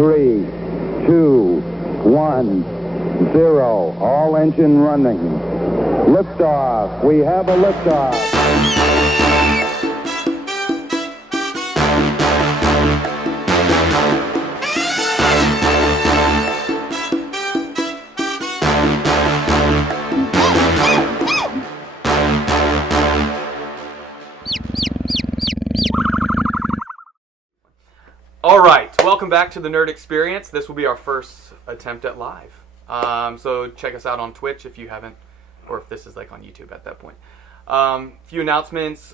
3, 2, 1, 0. All engine running. Liftoff. We have a liftoff. Alright, welcome back to the Nerd Experience. This will be our first attempt at live. So check us out on Twitch if you haven't, or if this is like on YouTube at that point. Few announcements.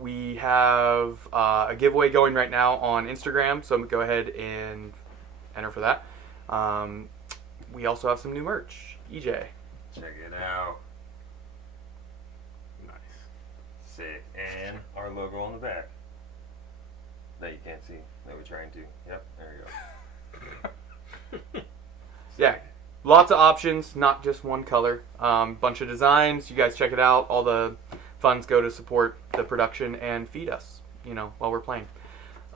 We have a giveaway going right now on Instagram, so go ahead and enter for that. We also have some new merch. EJ. Check it out. Nice. Sick. And our logo on the back. That you can't see. That we're trying to. Yep, there you go. Yeah, lots of options, not just one color. Bunch of designs. You guys check it out. All the funds go to support the production and feed us, while we're playing.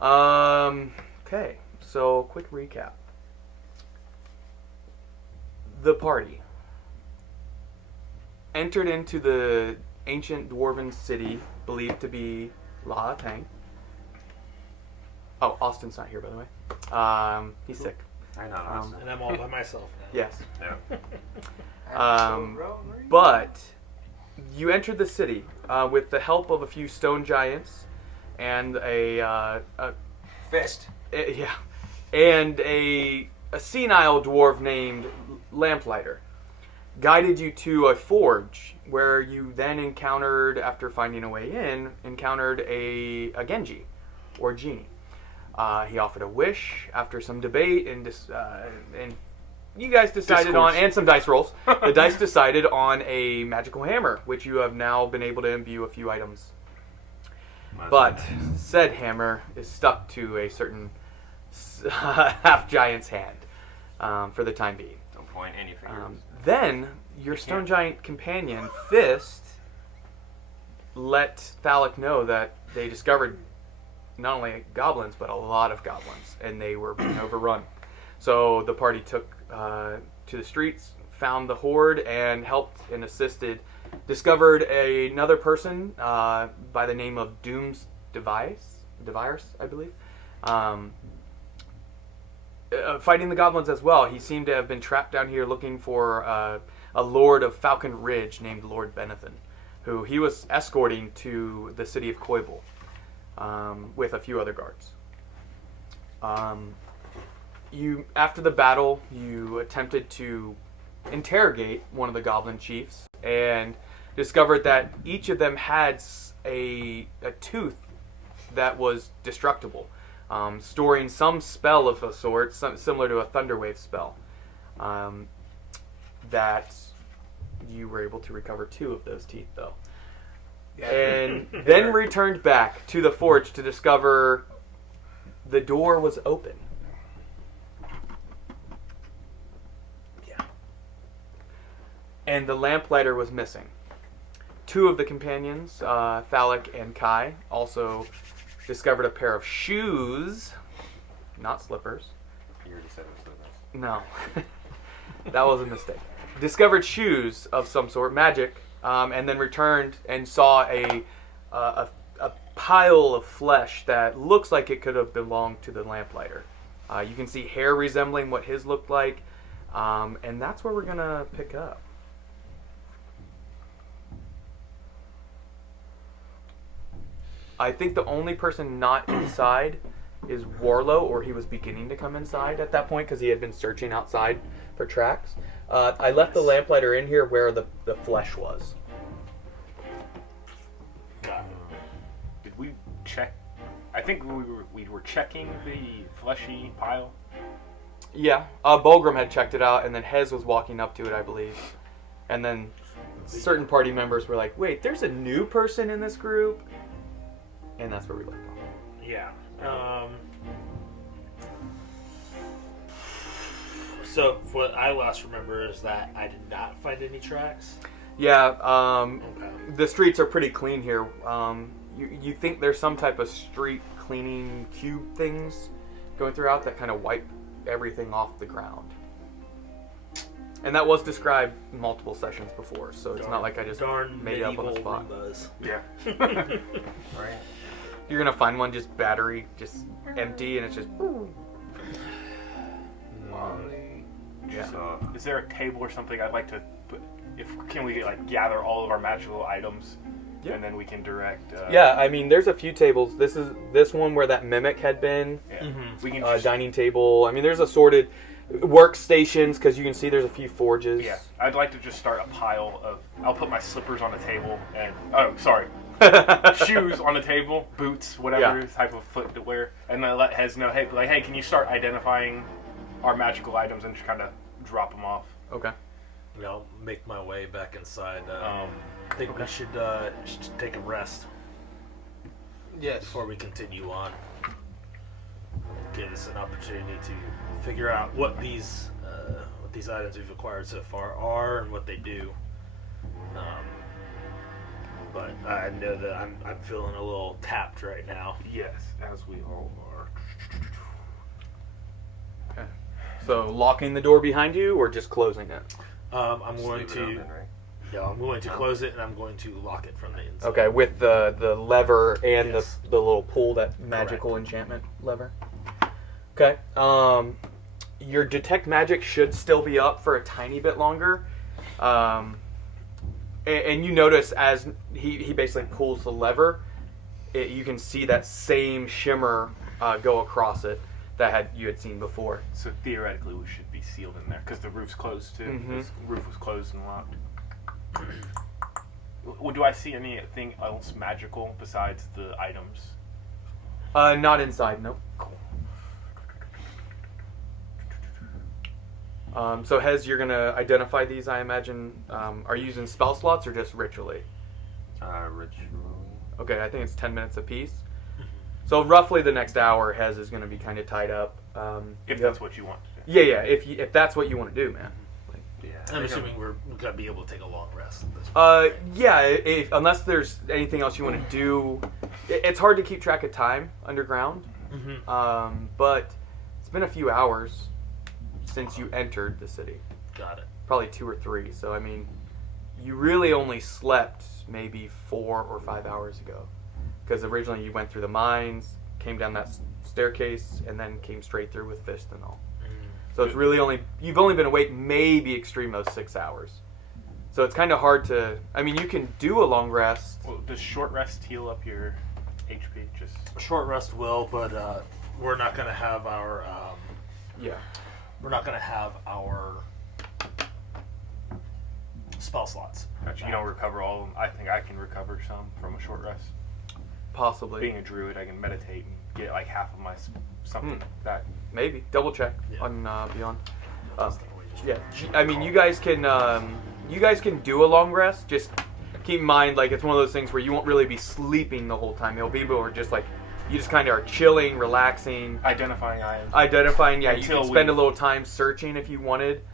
Okay, so quick recap. The party entered into the ancient dwarven city believed to be La Tang. Oh, Austin's not here, by the way. He's sick. I know, Austin. And I'm all by myself now. Yes. Yeah. But you entered the city with the help of a few stone giants and a Fist. and a senile dwarf named Lamplighter. Guided you to a forge where you then encountered, after finding a way in, a Genji or genie. He offered a wish after some debate, and you guys decided on, and some dice rolls. The dice decided on a magical hammer, which you have now been able to imbue a few items. But said hammer is stuck to a certain half giant's hand for the time being. Don't point any fingers. Then your stone giant companion Fist let Thalic know that they discovered not only goblins, but a lot of goblins, and they were being overrun. So the party took to the streets, found the horde, and helped and assisted. Discovered another person by the name of Doom's Device, I believe, fighting the goblins as well. He seemed to have been trapped down here looking for a lord of Falcon Ridge named Lord Benethan, who he was escorting to the city of Koibel. With a few other guards. After the battle, you attempted to interrogate one of the goblin chiefs and discovered that each of them had a tooth that was destructible, storing some spell of a sort, similar to a Thunderwave spell. That you were able to recover 2 of those teeth, though. And then returned back to the forge to discover the door was open. Yeah. And the lamplighter was missing. 2 of the companions, Thalic and Kai, also discovered a pair of shoes, not slippers. You already said it was slippers. No. That was a mistake. Discovered shoes of some sort, magic, and then returned and saw a pile of flesh that looks like it could have belonged to the lamplighter. You can see hair resembling what his looked like, and that's where we're going to pick up. I think the only person not inside is Warlow, or he was beginning to come inside at that point because he had been searching outside for tracks. I left the lamplighter in here where the flesh was. Did we check? I think we were checking the fleshy pile. Yeah, Bulgrim had checked it out, and then Hez was walking up to it, I believe. And then certain party members were like, wait, there's a new person in this group? And that's where we left off. Yeah. So what I last remember is that I did not find any tracks. Yeah, Okay. the streets are pretty clean here. You think there's some type of street cleaning cube things going throughout that kind of wipe everything off the ground. And that was described multiple sessions before, so it's not like I just made it up on the spot. Roomba's. Yeah. Right. You're gonna find one just battery, just empty, and it's just. Yeah. So, Is there a table or something I'd like to put? Can we like gather all of our magical items, Yeah. and then we can direct? Yeah, I mean, there's a few tables. This one where that mimic had been. Yeah. Mhm. We can just, Dining table. I mean, there's assorted workstations because you can see there's a few forges. Yeah, I'd like to just start a pile of. I'll put my slippers on the table and shoes on the table, boots, whatever type of footwear, and then let Hez know, hey, can you start identifying our magical items and just kind of drop them off? Okay. I'll make my way back inside. I think we should take a rest Yes. before we continue on. Give us an opportunity to figure out what these items we've acquired so far are and what they do. But I know that I'm feeling a little tapped right now. Yes, as we all are. Okay. So locking the door behind you, or just closing it? I'm just going leave it to open, right? I'm going to close it and I'm going to lock it from the inside. Okay, with the lever and Yes. the little pull, that magical enchantment lever. Okay. Your detect magic should still be up for a tiny bit longer. And you notice as he basically pulls the lever, you can see that same shimmer go across it that you had seen before. So theoretically, we should be sealed in there because the roof's closed too. Mhm. This roof was closed and locked. Do I see anything else magical besides the items? Not inside, nope. So Hez, you're gonna identify these, I imagine. Are you using spell slots or just ritually? Ritually. Okay, I think it's 10 minutes apiece. So roughly the next hour, Hez is gonna be kind of tied up. If that's what you want to do. Yeah. If that's what you want to do, man. Yeah. I'm assuming we're gonna be able to take a long rest at this point. Yeah. Unless there's anything else you want to do, it's hard to keep track of time underground. Mm-hmm. But it's been a few hours since you entered the city. Got it. Probably 2 or 3. So I mean, you really only slept maybe 4 or 5 hours ago, because originally you went through the mines, came down that staircase, and then came straight through with fist and all. So it's really you've only been awake maybe extremo 6 hours. So it's kind of hard to. I mean, you can do a long rest. Well, does short rest heal up your HP? Just A short rest will, but we're not gonna have our Yeah. we're not gonna have our spell slots. you don't recover all of them. I think I can recover some from a short rest. Possibly. Being a druid, I can meditate and get like half of my something that. Maybe double check Yeah. on Beyond. That's the way just- Yeah, I mean, you guys can do a long rest. Just keep in mind, like, it's one of those things where you won't really be sleeping the whole time. It'll be more just like you just kind of are chilling, relaxing, Identifying items. identifying. Yeah, you Until can spend we- a little time searching if you wanted,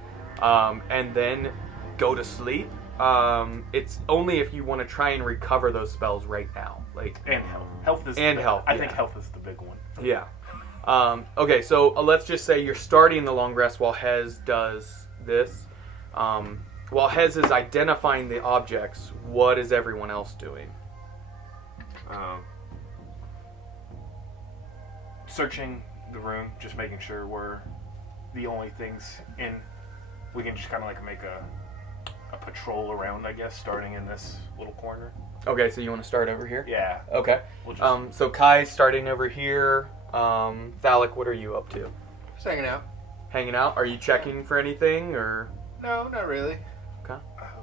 and then go to sleep. It's only if you want to try and recover those spells right now, like. And health. Health is And the, health, I yeah. think health is the big one. Yeah. Okay, so let's just say you're starting the long rest while Hez does this. While Hez is identifying the objects, what is everyone else doing? Searching the room, just making sure we're the only things in. We can just kind of like make a patrol around, I guess, starting in this little corner. Okay, so you want to start over here? Yeah. Okay. We'll just, So Kai's starting over here. Thalik, what are you up to? Just hanging out. Hanging out? Are you checking for anything, or? No, not really.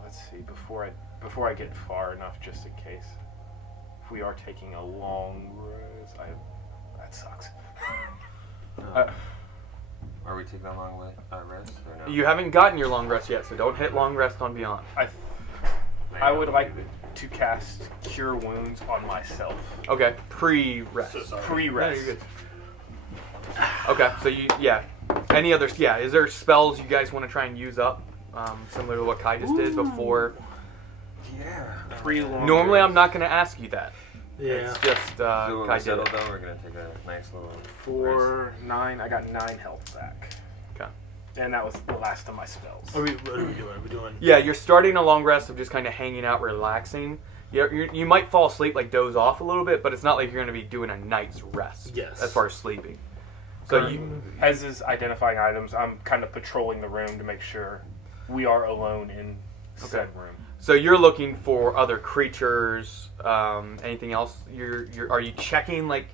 let's see. Before I get far enough, just in case, if we are taking a long rest, that sucks. Are we taking a long rest or no? You haven't gotten your long rest yet, so don't hit long rest on Beyond. I would like to cast Cure Wounds on myself. Okay, pre-rest. So sorry. Pre-rest. No, you're good. Okay, so any other, is there spells you guys want to try and use up, similar to what Kai just did before? Yeah. Pre-long Normally rest. I'm not going to ask you that, Yeah. It's just So when Kai we did settle it. down, we're gonna take a nice little 4, 9. I got 9 health back. Okay. And that was the last of my spells. What are we doing? Are we doing? Yeah, you're starting a long rest of just kind of hanging out, relaxing. You might fall asleep, like doze off a little bit, but it's not like you're going to be doing a night's rest. Yes. As far as sleeping. So you. As is identifying items, I'm kind of patrolling the room to make sure we are alone in said room. So you're looking for other creatures, anything else? Are you checking like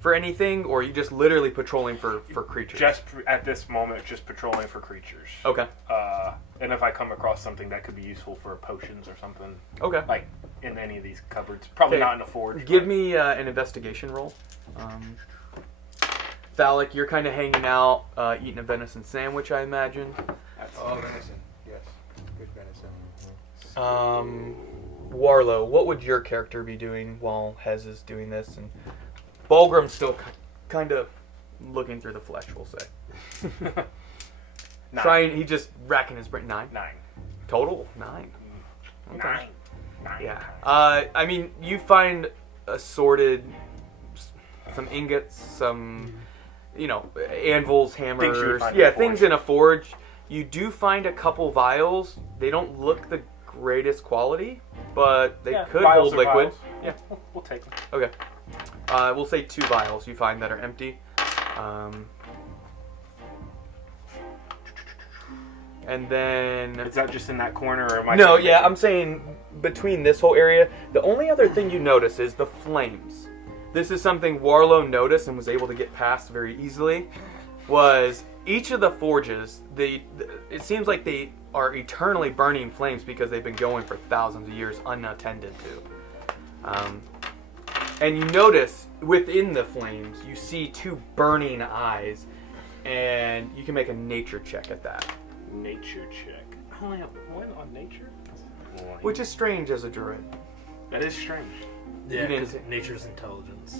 for anything, or are you just literally patrolling for creatures? Just at this moment, just patrolling for creatures. Okay. And if I come across something that could be useful for potions or something, Okay. like in any of these cupboards, probably Okay. not in a forge. Give but- me an investigation roll. Phallic, you're kind of hanging out, eating a venison sandwich, I imagine. Oh, venison. Yes. Good venison. Warlow, what would your character be doing while Hez is doing this? And Bulgrim's still kind of looking through the flesh, we'll say. 9. He's just racking his brain. 9? 9. Total? 9. Okay. 9. 9. Yeah. I mean, you find assorted, some ingots, some, anvils, hammers. Things you would find in a things forge. in a forge. You do find a couple vials. They don't look the greatest quality, but they could vials hold are liquid. vials. Yeah. We'll take them. Okay. We'll say 2 vials you find that are empty. And then... Is that just in that corner, or am I? No, yeah, I'm saying between this whole area. The only other thing you notice is the flames. This is something Warlow noticed and was able to get past very easily. Was each of the forges, it seems like they are eternally burning flames because they've been going for thousands of years unattended to. And you notice within the flames, you see 2 burning eyes, and you can make a nature check at that. Nature check. I only have 1 on nature. Which is strange as a druid. That is strange. Yeah, You didn't- because nature's intelligence.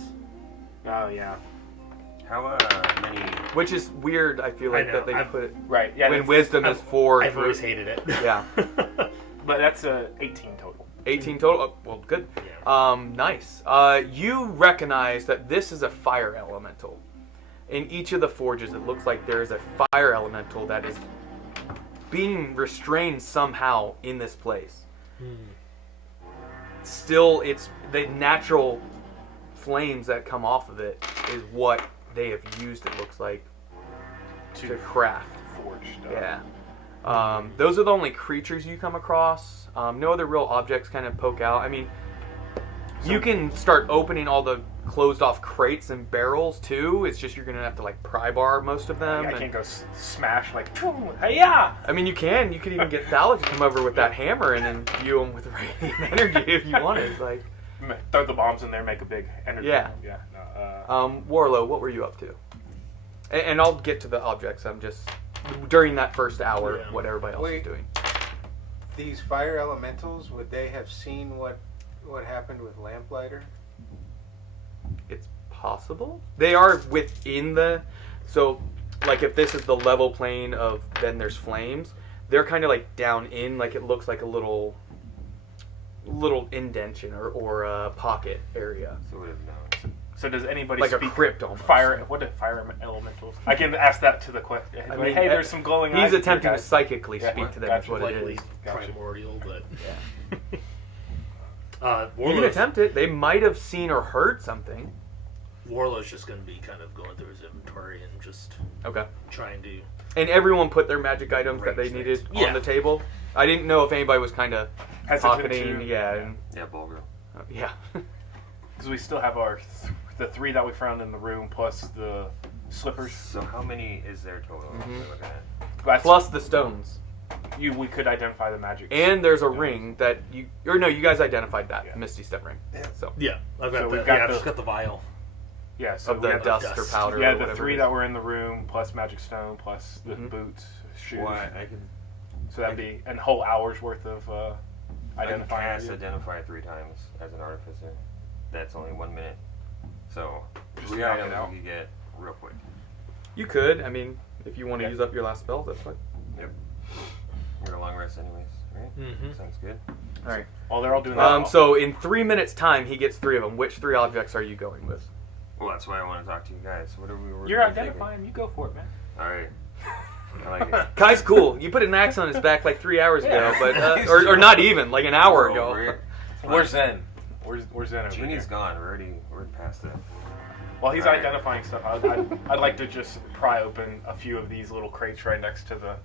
Oh yeah. How many? Which is weird, I feel like, I know, that they I've- put it Right. Yeah. when that's- wisdom is 4. I've always hated it. Yeah. But that's 18 total. 18 total? Oh, well, good. Yeah. Nice. You recognize that this is a fire elemental. In each of the forges, it looks like there is a fire elemental that is being restrained somehow in this place. Still, it's the natural flames that come off of it is what they have used, it looks like, to craft. Forge stuff. Yeah. Those are the only creatures you come across. No other real objects kind of poke out. I mean, you can start opening all the closed off crates and barrels too. It's just you're going to have to like pry bar most of them. I and- can't go smash like. Hey yeah. I mean, you can. You could even get Thallic to come over with that hammer and then view them with radiant energy if you wanted. Like, Throw the bombs in there, make a big energy. Yeah. Yeah. No, Warlow, what were you up to? And I'll get to the objects. I'm just during that first hour, Yeah. what everybody else is Wait. doing. These fire elementals, would they have seen what happened with Lamplighter? It's possible. They are within the... So, like, if this is the level plane of then there's flames, they're kind of, like, down in, like, it looks like a little indentation or a pocket area. So we'd have known. So does anybody Like a speak crypt almost. fire? What are fire elementals? I can ask that to the question. I Like, mean, hey, there's some glowing eyes. He's here, attempting to guys. psychically Yeah, speak to them, gotcha. is what Likely it is. Gotcha. primordial, but Yeah. You can Warlow's, attempt it. They might have seen or heard something. Warlow's just going to be kind of going through his inventory and just Okay. trying to. And everyone put their magic items that they Range needed things. on Yeah. the table. I didn't know if anybody was kind of Hesitant pocketing. to- Yeah. And, Yeah, Bulgur. yeah. Because we still have the 3 that we found in the room plus the slippers. So how many is there total? We're looking at? That's, Plus the stones. we could identify the magic. And there's a ring that you guys identified that, Yeah. the Misty Step ring. So Yeah, I've got So the. we've got I've the- just got the vial. yeah, so of we the have dust or dust. powder. Yeah, or the whatever 3 it that is. were in the room plus magic stone plus the boots, shoes. Well, I can. So that'd be a whole hour's worth of I can identifying. cast identify 3 times as an artificer. That's only 1 minute. So Just 3 knock it items out. you could get real quick. You could. I mean, if you want to Yeah. use up your last spell, that's fine. Yep. We're gonna long rest anyways, right? Mm-hmm. Sounds good. All right. While they're all doing that. So in 3 minutes' time, he gets 3 of them. Which 3 objects are you going with? Well, that's why I want to talk to you guys. What are we? You're identifying. You go for it, man. All right. I like it. Kai's cool. You put an axe on his back like 3 hours ago, Yeah. but or not even, like an hour ago. Where's Zen? Where's Zen over Genie's here? gone. We're past it. While he's Alright. identifying stuff, I'd like to just pry open a few of these little crates right next to the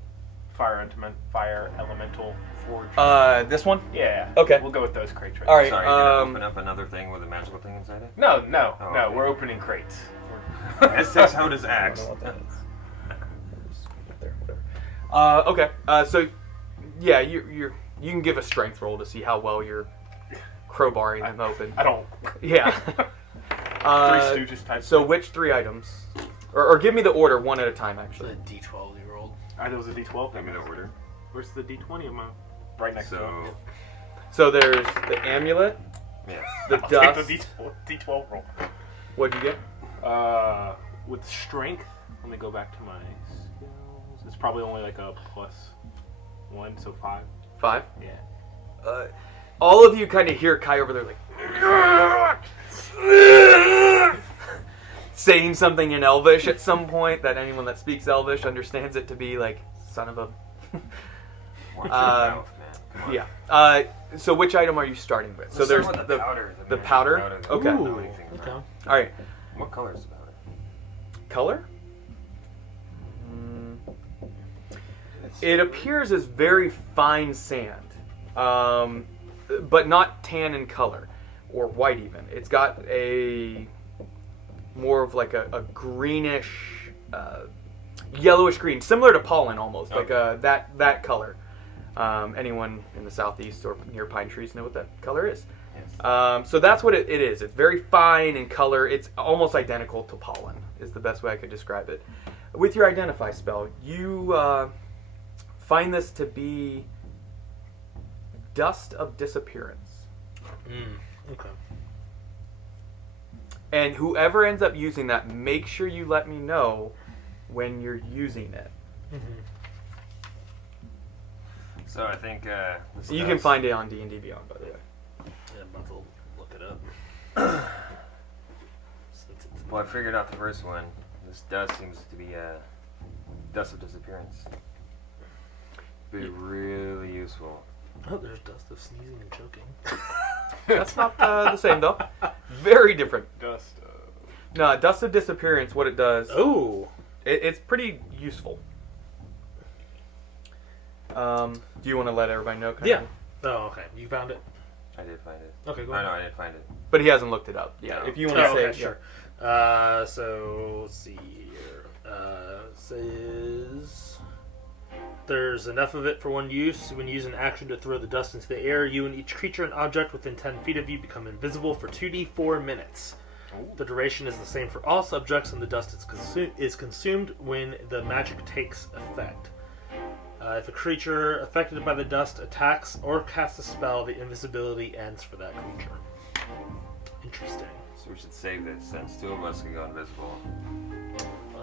fire elemental forge. This one? Yeah. Okay. We'll go with those crates right All right. Sorry, did I open up another thing with a magical thing inside it? No, Oh, okay. we're opening crates. S6, how does axe? Okay. So, yeah, you can give a strength roll to see how well you're crowbarring them open. I don't. Yeah. Three Stooges type. So which 3 items? Or give me the order one at a time, The actually. D12 you rolled. There was a D12. Give me the order. Where's the D20 of mine? Right next to So, it. So there's the amulet, yes. the I'll dust. take the D12 roll. What'd you get? With strength, let me go back to my skills. It's probably only like a +1, so 5. 5. Yeah. All of you kind of hear Kai over there like saying something in Elvish at some point that anyone that speaks Elvish understands it to be like son of a. Watch your mouth, man. Come on. Yeah. So which item are you starting with? So Let's there's start with the powder. the magic powder? that Okay. I don't know anything about. Okay. all right. What color is the powder? Color? It appears as very fine sand, but not tan in color, or white even. It's got a more of like a greenish, yellowish green, similar to pollen almost, like that color. Anyone in the southeast or near pine trees know what that color is. Yes. So that's what it is. It's very fine in color. It's almost identical to pollen, is the best way I could describe it. With your identify spell, you find this to be dust of disappearance. Okay. And whoever ends up using that, make sure you let me know when you're using it. So I think this You does- can find it on D&D Beyond, by the way. Yeah, I'm about to look it up. Well, I figured out the first one. This dust seems to be dust of disappearance. Be really useful. Oh, there's dust of sneezing and choking. That's not the same, though. Very different. Dust. No, dust of disappearance, what it does, Oh. it's pretty useful. Do you want to let everybody know? Kind Yeah. of? Oh, okay. You found it? I did find it. Okay, go I ahead. know, I did find it. But he hasn't looked it up. Yeah, No. if you want to Oh, say okay, yeah. sure. So let's see here. Says there's enough of it for one use. When you use an action to throw the dust into the air, you and each creature and object within 10 feet of you become invisible for 2d4 minutes. The duration is the same for all subjects, and the dust is consumed when the magic takes effect. If a creature affected by the dust attacks or casts a spell, the invisibility ends for that creature. Interesting. So we should save this since 2 of us can go invisible.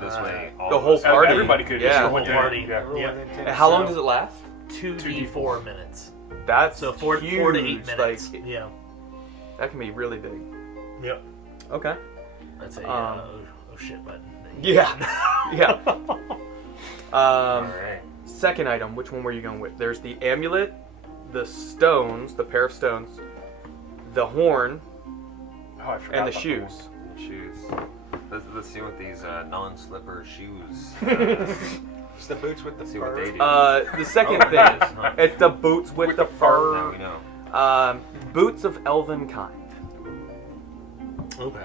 This way, all the of whole us- party. Everybody could. Yeah. just The whole yeah, party. Yeah. Roll Yeah. within 10 And how long feet. does it last? 2d4 minutes. That's So 4 huge. to 8 minutes. Like, Yeah. that can be really big. Yep. Okay. That's a Um, oh shit button. Yeah. Yeah. Alright. Second item, which one were you going with? There's the amulet, the stones, the pair of stones, the horn, Oh, I forgot and the about that shoes. Shoes. Let's see what these non-slipper shoes. It's the boots with the See what fur. they do. The second thing, it's the boots with the Now fur. we know. Boots of elven kind. Okay.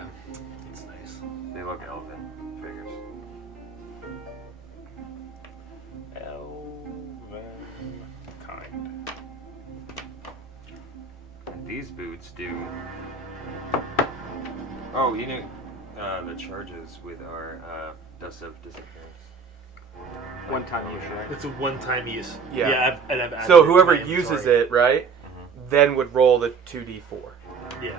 That's nice. They look elven figures. Elven kind. And these boots do. Oh, you knew the charges with our dust of disappearance. One time use, right? It's a one-time use. Yeah. I've added So it to whoever my uses inventory. it, right, then would roll the 2d4. Yeah.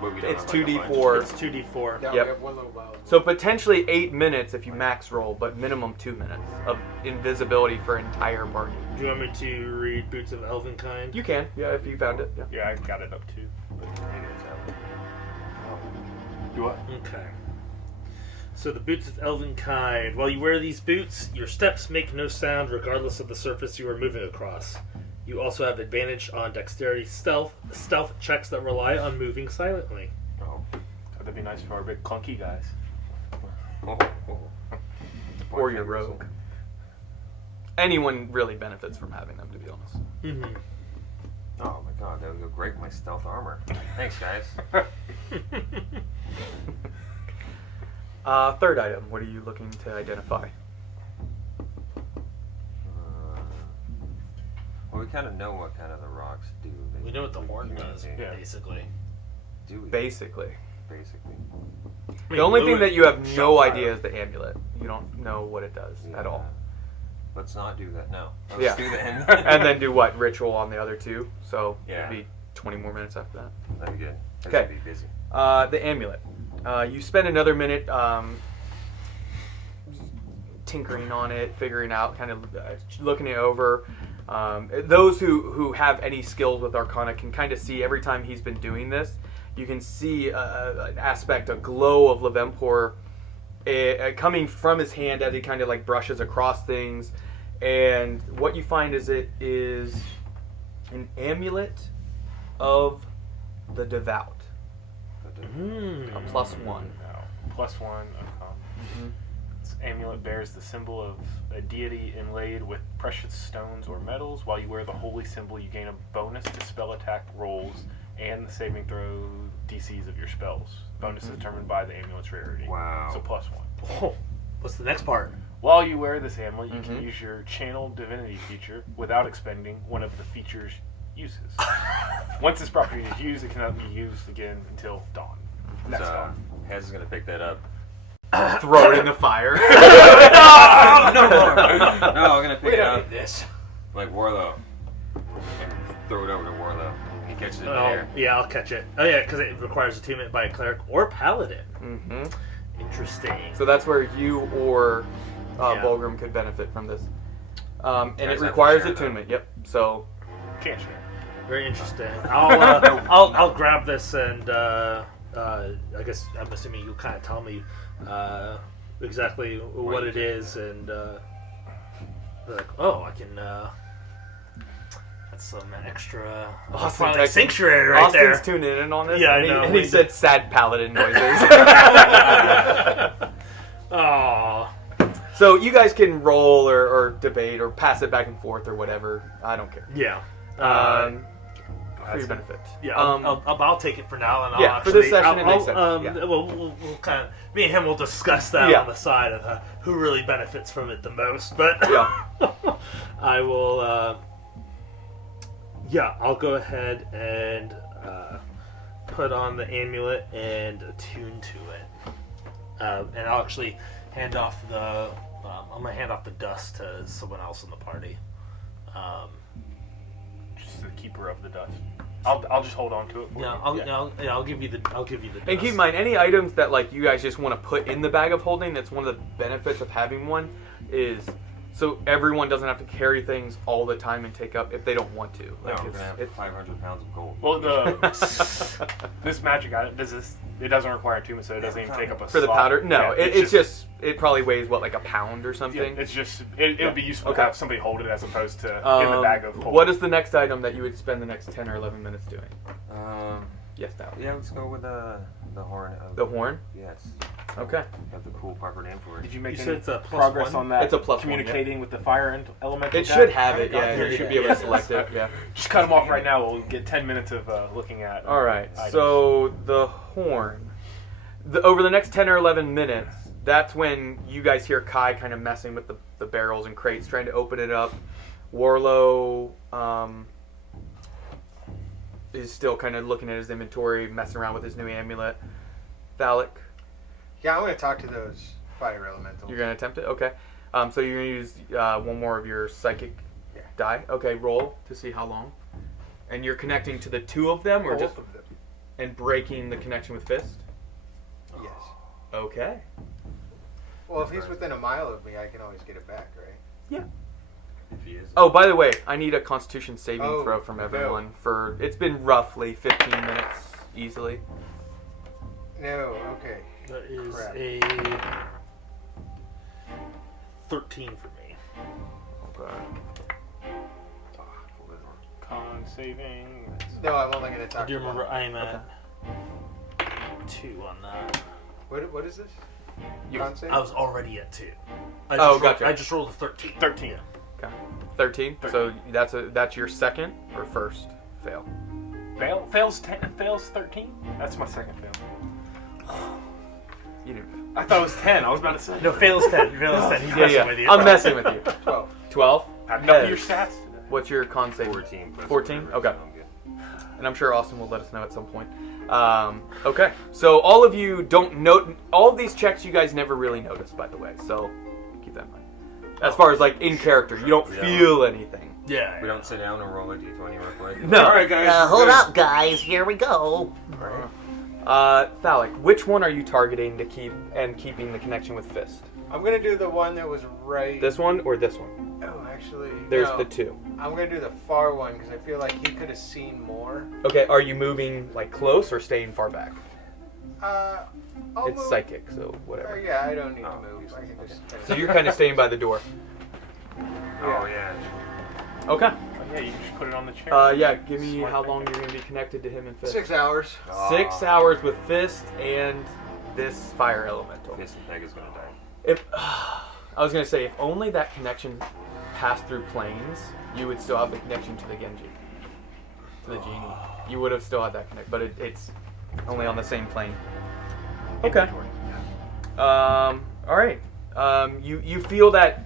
But we don't It's have, like, a bunch. 2d4. It's 2d4. Yeah, Yep. we have one little vial. So potentially 8 minutes if you max roll, but minimum 2 minutes of invisibility for entire party. Do you want me to read Boots of Elvenkind? You can, yeah, if you found it. Yeah. Yeah, I got it up too. Maybe it's out. Do what? Okay. So the Boots of Elvenkind. While you wear these boots, your steps make no sound regardless of the surface you are moving across. You also have advantage on dexterity stealth checks that rely on moving silently. Oh. That'd be nice for our big clunky guys. Oh. Or your rogue. Anyone really benefits from having them, to be honest. Mm-hmm. Oh my god, that would go great with my stealth armor. Thanks, guys. Third item, what are you looking to identify? Well, we kind of know what kind of the rocks do. They We know what the horn does, communicate. basically. Do we? Basically. Basically. The only thing that you have no Shot idea fire. is the amulet. You don't know what it does at all. Let's not do that. No. Yeah. Let's do that. And then do what? Ritual on the other two. So Yeah. it'd be 20 more minutes after that. That'd be good. That's Okay. gonna be busy. The amulet. You spend another minute tinkering on it, figuring out, kind of looking it over. Those who have any skills with Arcana can kind of see every time he's been doing this. You can see an aspect, a glow of Levempor coming from his hand as he kind of like brushes across things. And what you find is it is an amulet of the devout. A +1. No. +1. This amulet bears the symbol of a deity inlaid with precious stones or metals. While you wear the holy symbol, you gain a bonus to spell attack rolls and the saving throw DCs of your spells. Bonus is determined by the amulet's rarity. Wow. So +1. Oh, what's the next part? While you wear this amulet, you can use your Channel Divinity feature without expending one of the feature's uses. Once this property is used, it cannot be used again until dawn. Next So, dawn. Hez is gonna pick that up. Throw it in the fire. No, I'm gonna pick it up this. like Warlow and throw it over to Warlow. He catches it in the Oh, air. yeah, I'll catch it. Oh, yeah, because it requires attunement by a cleric or paladin. hmm Interesting. So that's where you or Yeah. Bulgrim could benefit from this. And Guys it have to requires share, attunement. Yep. So Can't share. Very interesting. I'll grab this and I guess I'm assuming you'll kind of tell me exactly what it is and like, oh, I can. That's some extra Austin like texted- sanctuary right Austin's there. tuning in on this. Yeah, and I know. And he said sad paladin noises. Oh, So you guys can roll or debate or pass it back and forth or whatever. I don't care. yeah. For your benefit. Yeah, Um, I'll take it for now, and I'll yeah, for this actually- session it makes sense, yeah. We'll kind of me and him will discuss that Yeah. on the side of who really benefits from it the most. But Yeah. I will. I'll go ahead and put on the amulet and attune to it, and I'll actually hand off the. I'm gonna hand off the dust to someone else in the party. Just the keeper of the dust. I'll just hold on to it. For Yeah, you. I'll give you the dust. And keep in mind, any items that like you guys just want to put in the bag of holding, that's one of the benefits of having one, is so everyone doesn't have to carry things all the time and take up if they don't want to. No, Like we're gonna have 500 pounds of gold. Well, this magic item it doesn't require attunement, so it doesn't even take up a for the slot. powder. No, Yeah, it's just it probably weighs what, like a pound or yeah, something. it's just it would be useful Okay. to have somebody hold it as opposed to in the bag of holding. What is the next item that you would spend the next 10 or 11 minutes doing? Yes, now. Yeah, let's go with the horn. Of, The horn? Yes. Okay. Have the cool proper name for it. Did you make You any said it's a +1? progress on that? It's a +1, communicating with the fire elemental. It guy? should have it, Got yeah. there You should yet. be able to select it, yeah. Just cut them off right now. We'll get 10 minutes of looking at. All right, items. so the horn. Over the next 10 or 11 minutes, that's when you guys hear Kai kind of messing with the barrels and crates, trying to open it up. Warlow is still kind of looking at his inventory, messing around with his new amulet. Thalic, Yeah, I'm going to talk to those fire elementals. you're going to attempt it? Okay. So you're going to use one more of your psychic Yeah. die. Okay, roll to see how long. And you're connecting to the two of them, or Both just... of them. and breaking the connection with fist? Yes. Okay. Well, if he's within a mile of me, I can always get it back, right? Yeah. If he is. Oh, by the way, I need a Constitution saving Oh, throw from no. everyone for. It's been roughly 15 minutes, easily. No, okay. That is Crap. a 13 for me. Okay. Con saving. No, I'm only going to I talk do to remember one. I am at 2 on that. What is this? You- Con save? I was already at 2. I Oh, just gotcha. I just rolled a 13. 13. Okay. 13. So that's your second or first fail. Fails 10. Fails 13. That's my second fail. You didn't. I thought it was 10. I was about to say. No, fails 10. Fails 10. He's Yeah, messing yeah. with you. I'm messing with you. 12. 12. Have enough of your Yes. stats. What's your con save? 14. plus 14? whatever, Okay. so I'm good. And I'm sure Austin will let us know at some point. Okay, so all of you don't note. All of these checks you guys never really notice, by the way. So keep that in mind. As far as like in character, you don't Yeah. feel anything. Yeah. We don't sit down and roll a d20 real quick. No. All right, guys. Hold up, guys. Here we go. Thalic, which one are you targeting to keeping the connection with Fist? I'm going to do the one that was right. This one or this one? Oh, actually. There's no. the two. I'm going to do the far one because I feel like he could have seen more. Okay, are you moving like close or staying far back? I'll It's move. psychic, so whatever. Yeah, I don't need Oh, to move. I can just. So you're kind of staying by the door. Oh, yeah. Okay. Oh, yeah, you can just put it on the chair. Yeah, give me Smart how thing. long you're going to be connected to him and Fist. 6 hours. 6 hours with Fist and this fire elemental. Fist and Peg is gonna die. If I was gonna say, if only that connection passed through planes, you would still have the connection to the Genji, to the genie. You would have still had that connect, but it's only on the same plane. Okay. All right. You feel that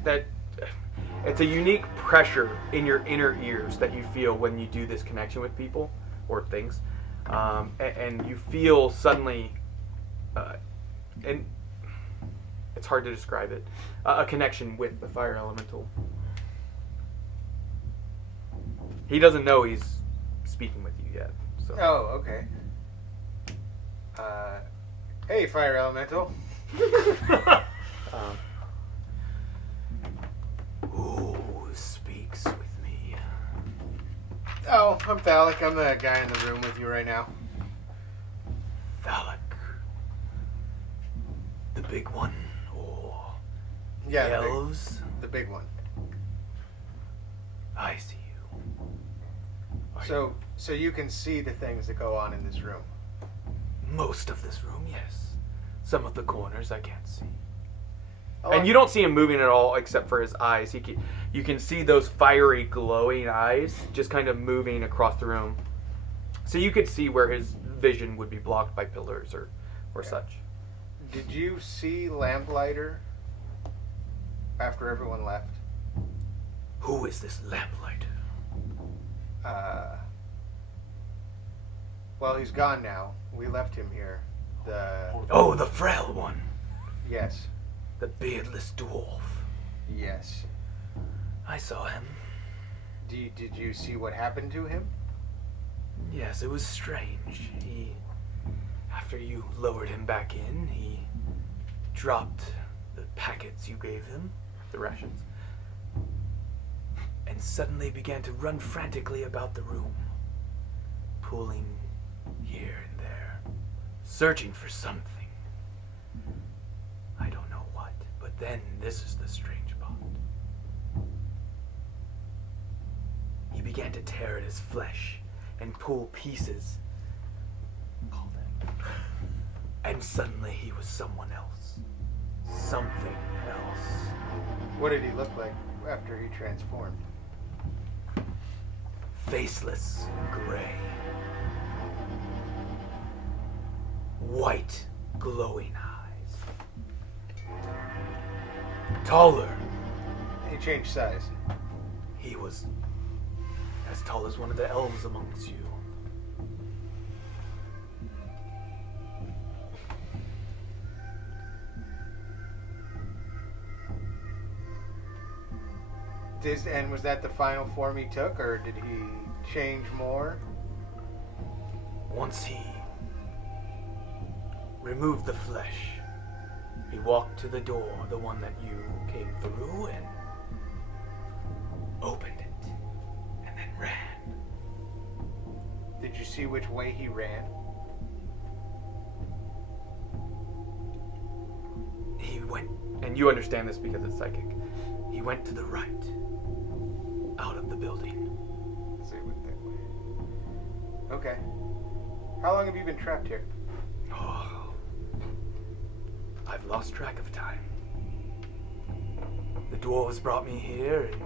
it's a unique pressure in your inner ears that you feel when you do this connection with people or things, and you feel suddenly, and it's hard to describe it, a connection with the fire elemental. He doesn't know he's speaking with you yet. So. Oh, okay. Hey, fire elemental. Who speaks with me? Oh, I'm Thalic. I'm the guy in the room with you right now. Thalic. The big one? Or Yeah, the the elves? big one. I see you. Are So you can see the things that go on in this room. most of this room, yes. Some of the corners I can't see. Oh, And you don't see him moving at all except for his eyes. You can see those fiery, glowing eyes just kind of moving across the room. So you could see where his vision would be blocked by pillars or such. Did you see Lamplighter after everyone left? Who is this Lamplighter? Well, he's gone now. We left him here. Oh, the frail one. Yes. The beardless dwarf. Yes. I saw him. Did you see what happened to him? Yes, it was strange. After you lowered him back in, he dropped the packets you gave him, the rations, and suddenly began to run frantically about the room, pulling here and there, searching for something. I don't know what, but then this is the strange part. He began to tear at his flesh and pull pieces. And suddenly he was someone else. Something else. What did he look like after he transformed? Faceless and gray. White, glowing eyes. Taller. He changed size. He was as tall as one of the elves amongst you. And was that the final form he took, or did he change more? Once he remove the flesh. He walked to the door, the one that you came through, and opened it, and then ran. Did you see which way he ran? He went, and you understand this because it's psychic. He went to the right, out of the building. So he went that way. Okay. How long have you been trapped here? Oh, I've lost track of time. The dwarves brought me here, and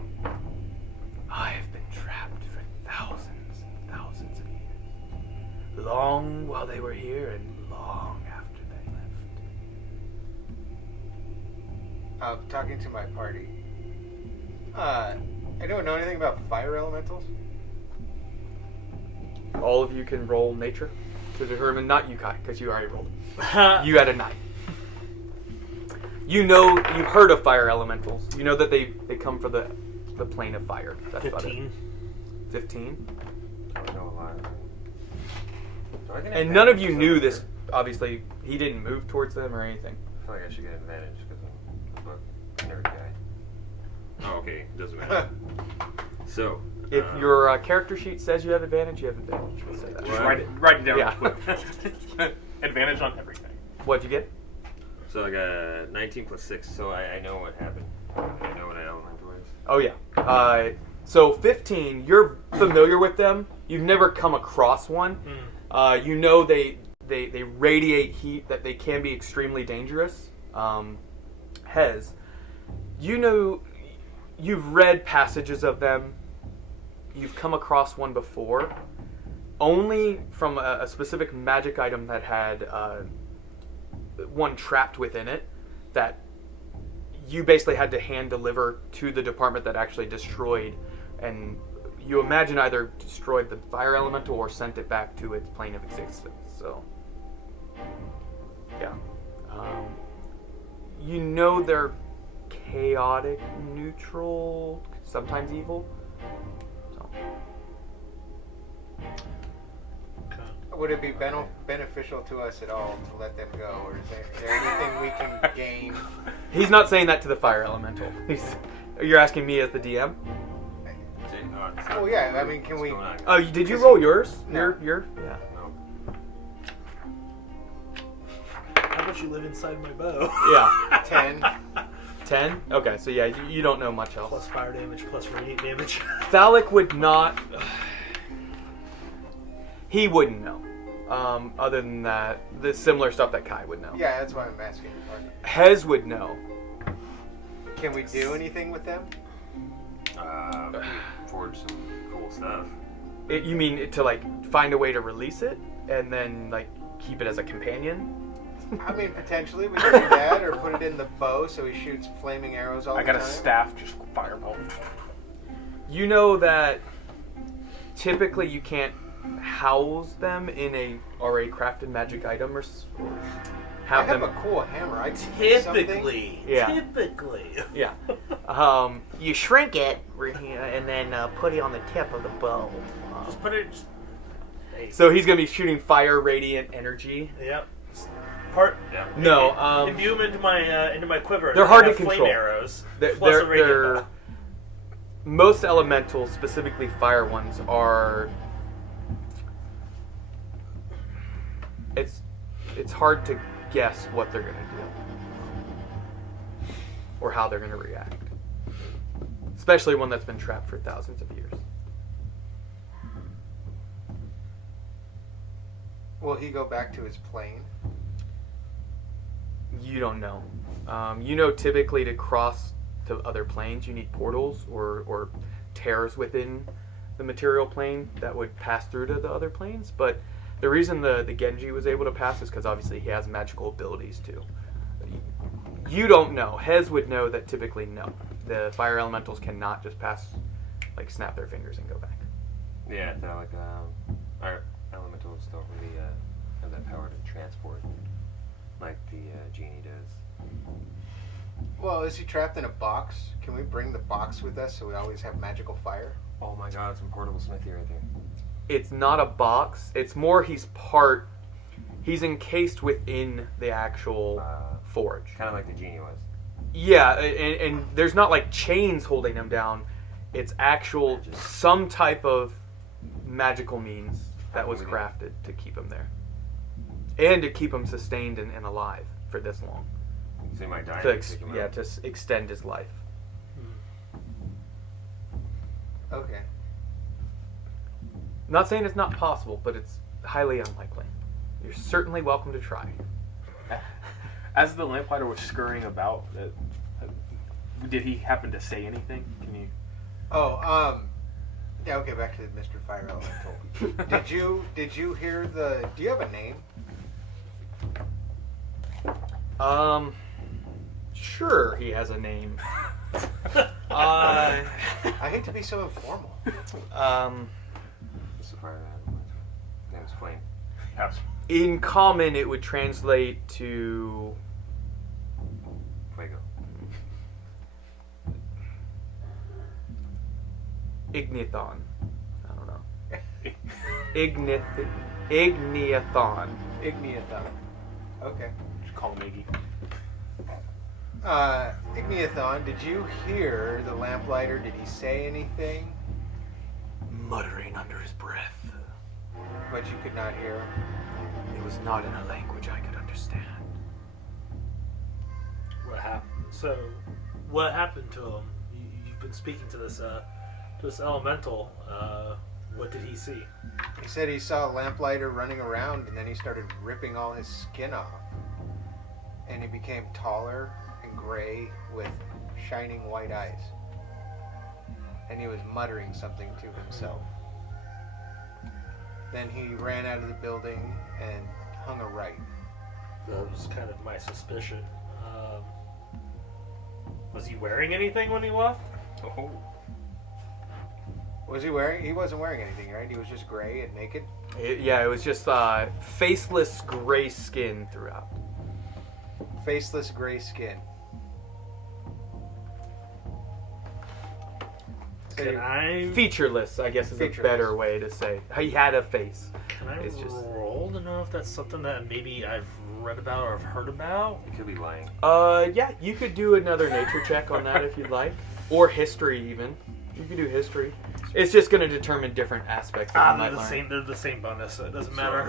I have been trapped for thousands and thousands of years. Long while they were here, and long after they left. Talking to my party. I don't know anything about fire elementals. All of you can roll nature to determine, not you, Kai, because you already rolled. You had a 9. You know, you've heard of fire elementals. You know that they come for the plane of fire. That's 15. 15? I don't know a lot. Do I get And none of advantage you 'cause knew I'm this. here? Obviously, he didn't move towards them or anything. I feel like I should get an advantage because I'm a book nerd guy. Oh, okay. Doesn't matter. So, If your character sheet says you have advantage, you have advantage. We'll say that. Just write it down Yeah. real quick. Advantage on everything. What'd you get? so I got 19 plus 6, so I know what happened. I know what an elemental is. Oh, yeah. So 15, you're familiar with them. You've never come across one. You know they radiate heat, that they can be extremely dangerous. Hez, you know, you've read passages of them. You've come across one before. Only from a specific magic item that had one trapped within it that you basically had to hand deliver to the department that actually destroyed, and you imagine either destroyed the fire elemental or sent it back to its plane of existence. So, yeah. You know they're chaotic, neutral, sometimes evil. So. Would it be beneficial to us at all to let them go, or is there anything we can gain? He's not saying that to the fire elemental. You're asking me as the DM? Oh yeah, I mean, can we? Oh, did you roll yours? No. Your yeah. How about you live inside my bow? Yeah. 10. 10? Okay, so yeah, you don't know much else. Plus fire damage, plus radiant damage. Thalic would not. He wouldn't know. Other than that, the similar stuff that Kai would know. Yeah, that's why I'm asking. Hez would know. Can we do anything with them? Forge some cool stuff. You mean to like find a way to release it and then like keep it as a companion? I mean, potentially we could do that, or put it in the bow so he shoots flaming arrows all I the got time. a staff, just fireball. You know that typically you can't house them in a already crafted magic item or I have have them. a cool hammer. I can do something. Typically. Yeah. Typically. Yeah. You shrink it and then put it on the tip of the bow. Just put it. Just, So he's gonna be shooting fire radiant energy. yep. Part. No, Imbue them into my quiver. They're and hard I to have control. Flame arrows. They're, plus a radiant they're bow. most elementals, specifically fire ones, are. It's hard to guess what they're gonna do or how they're gonna react, especially one that's been trapped for thousands of years. Will he go back to his plane? You don't know. You know, typically to cross to other planes, you need portals or tears within the material plane that would pass through to the other planes. But the reason the Genji was able to pass is because obviously he has magical abilities too. You don't know. Hez would know that typically no. The fire elementals cannot just pass, like snap their fingers and go back. Yeah, they're like our elementals don't really have that power to transport like the genie does. Well, is he trapped in a box? Can we bring the box with us so we always have magical fire? Oh my god, some portable smithy right there. It's not a box. It's more he's He's encased within the actual forge. Kind of like the genie was. Yeah, and there's not like chains holding him down. It's actual some type of magical means that was crafted to keep him there. And to keep him sustained and alive for this long. So he might die. To extend his life. Okay. Not saying it's not possible, but it's highly unlikely. You're certainly welcome to try. As the Lamplighter was scurrying about, did he happen to say anything? Can you? Oh, yeah. Okay, back to Mr. Fire Elemental. Did you hear the? Do you have a name? Sure, he has a name. I hate to be so informal. Mr. Fire name is Flame. In common, it would translate to Fuego. Igniathon. I don't know. Igniathon. Igniathon. Okay. Just call him Iggy. Igniathon, did you hear the Lamplighter? Did he say anything? Muttering under his breath. But you could not hear him? It was not in a language I could understand. What happened? So, what happened to him? You've been speaking to this elemental. What did he see? He said he saw a Lamplighter running around, and then he started ripping all his skin off. And he became taller and gray with shining white eyes. And he was muttering something to himself. Then he ran out of the building and hung a right. That was kind of my suspicion. Was he wearing anything when he left? Oh. Was he wearing? He wasn't wearing anything, right? He was just gray and naked. It was just faceless gray skin throughout. Faceless gray skin. So Can I Featureless, I guess, is a Featureless. better way to say. He had a face. Can I It's just- roll to know if that's something that maybe I've read about or have heard about? He could be lying. Yeah, you could do another nature check on that if you'd like, or history even. You could do history. It's just going to determine different aspects that you might learn. They're the same bonus, so it doesn't matter.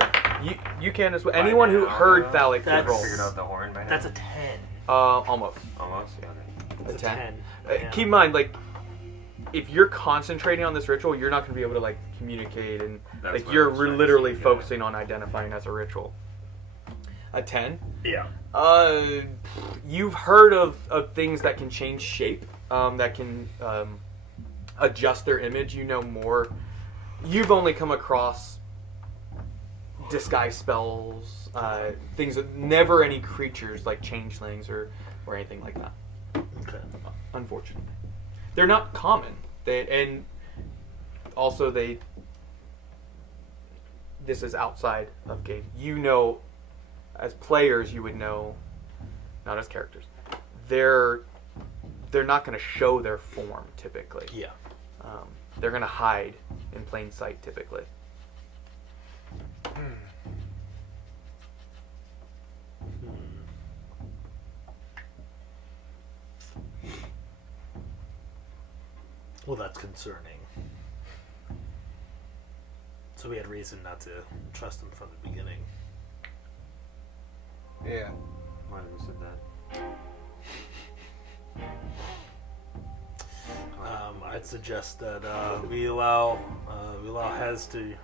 You can as well. Anyone who heard phallic could That's- roll. Figured out the horn by now? That's a 10. Almost. Almost? Okay. A It's 10. Yeah. Keep in mind, like, if you're concentrating on this ritual, you're not going to be able to like communicate, and That's like what you're I was trying to literally see, yeah. focusing on identifying as a ritual. A 10. Yeah. You've heard of things that can change shape, that can adjust their image. You know more. You've only come across disguise spells, things that never any creatures like changelings or anything like that. Okay. Unfortunately, they're not common. And also this is outside of game. You know, as players, you would know, not as characters. They're not going to show their form typically. Yeah. They're going to hide in plain sight typically. Well, that's concerning. So we had reason not to trust him from the beginning. Yeah. Why did we said that? I'd suggest that we allow Hez to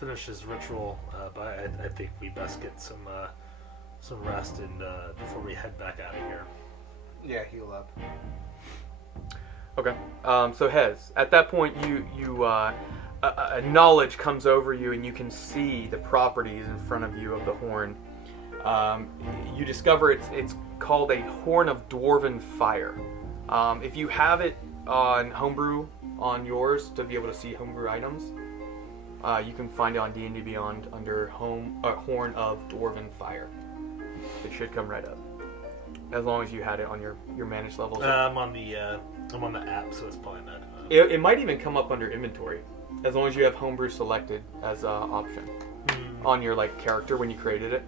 finish his ritual, but I think we best get some rest and before we head back out of here. Yeah, heal up. Okay. So Hez, at that point, a knowledge comes over you, and you can see the properties in front of you of the horn. You discover it's called a horn of dwarven fire. If you have it on homebrew on yours to be able to see homebrew items, you can find it on D&D Beyond under horn of dwarven fire. It should come right up, as long as you had it on your managed levels. I'm on the app, so it's probably not. It might even come up under inventory, as long as you have homebrew selected as an option. on your like character when you created it.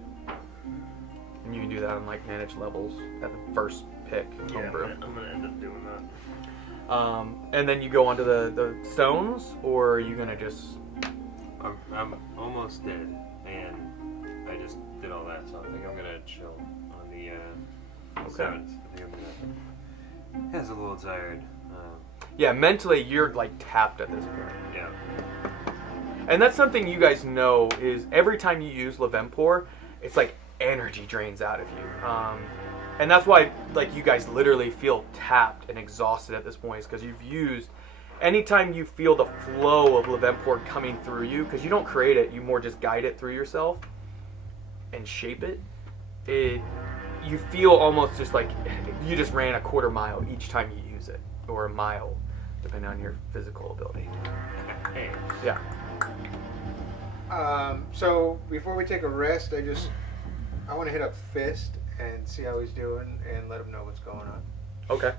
And you can do that on like manage levels at the first pick homebrew. I'm gonna end up doing that. And then you go onto the stones, or are you gonna just? I'm almost dead, and I just did all that, so I think I'm gonna chill on the 7th. I think I'm gonna. Head's a little tired. Yeah, mentally you're like tapped at this point. Yeah. And that's something you guys know is every time you use Levempor, it's like energy drains out of you. And that's why like you guys literally feel tapped and exhausted at this point, is because you've used, anytime you feel the flow of Levempor coming through you, because you don't create it, you more just guide it through yourself and shape it, you feel almost just like you just ran a quarter mile each time you use it, or a mile, depending on your physical ability. Hey. Yeah. So before we take a rest, I want to hit up Fist and see how he's doing and let him know what's going on. Okay.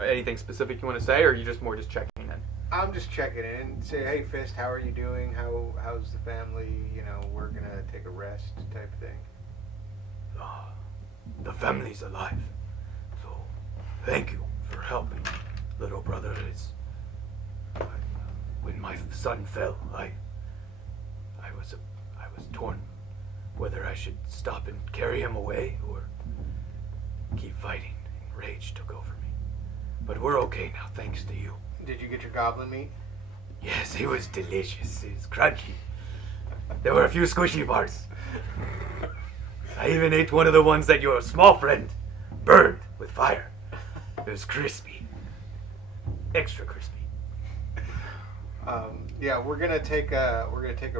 Anything specific you want to say, or are you just more just checking in? I'm just checking in. Say, hey Fist, how are you doing? How's the family? You know, we're gonna take a rest type thing. The family's alive, so thank you for helping, little brother. When my son fell, I was torn whether I should stop and carry him away or keep fighting. Rage took over me, but we're okay now, thanks to you. Did you get your goblin meat? Yes, it was delicious. It was crunchy. There were a few squishy parts. I even ate one of the ones that your small friend burned with fire. It was crispy. Extra crispy. Yeah, we're gonna take a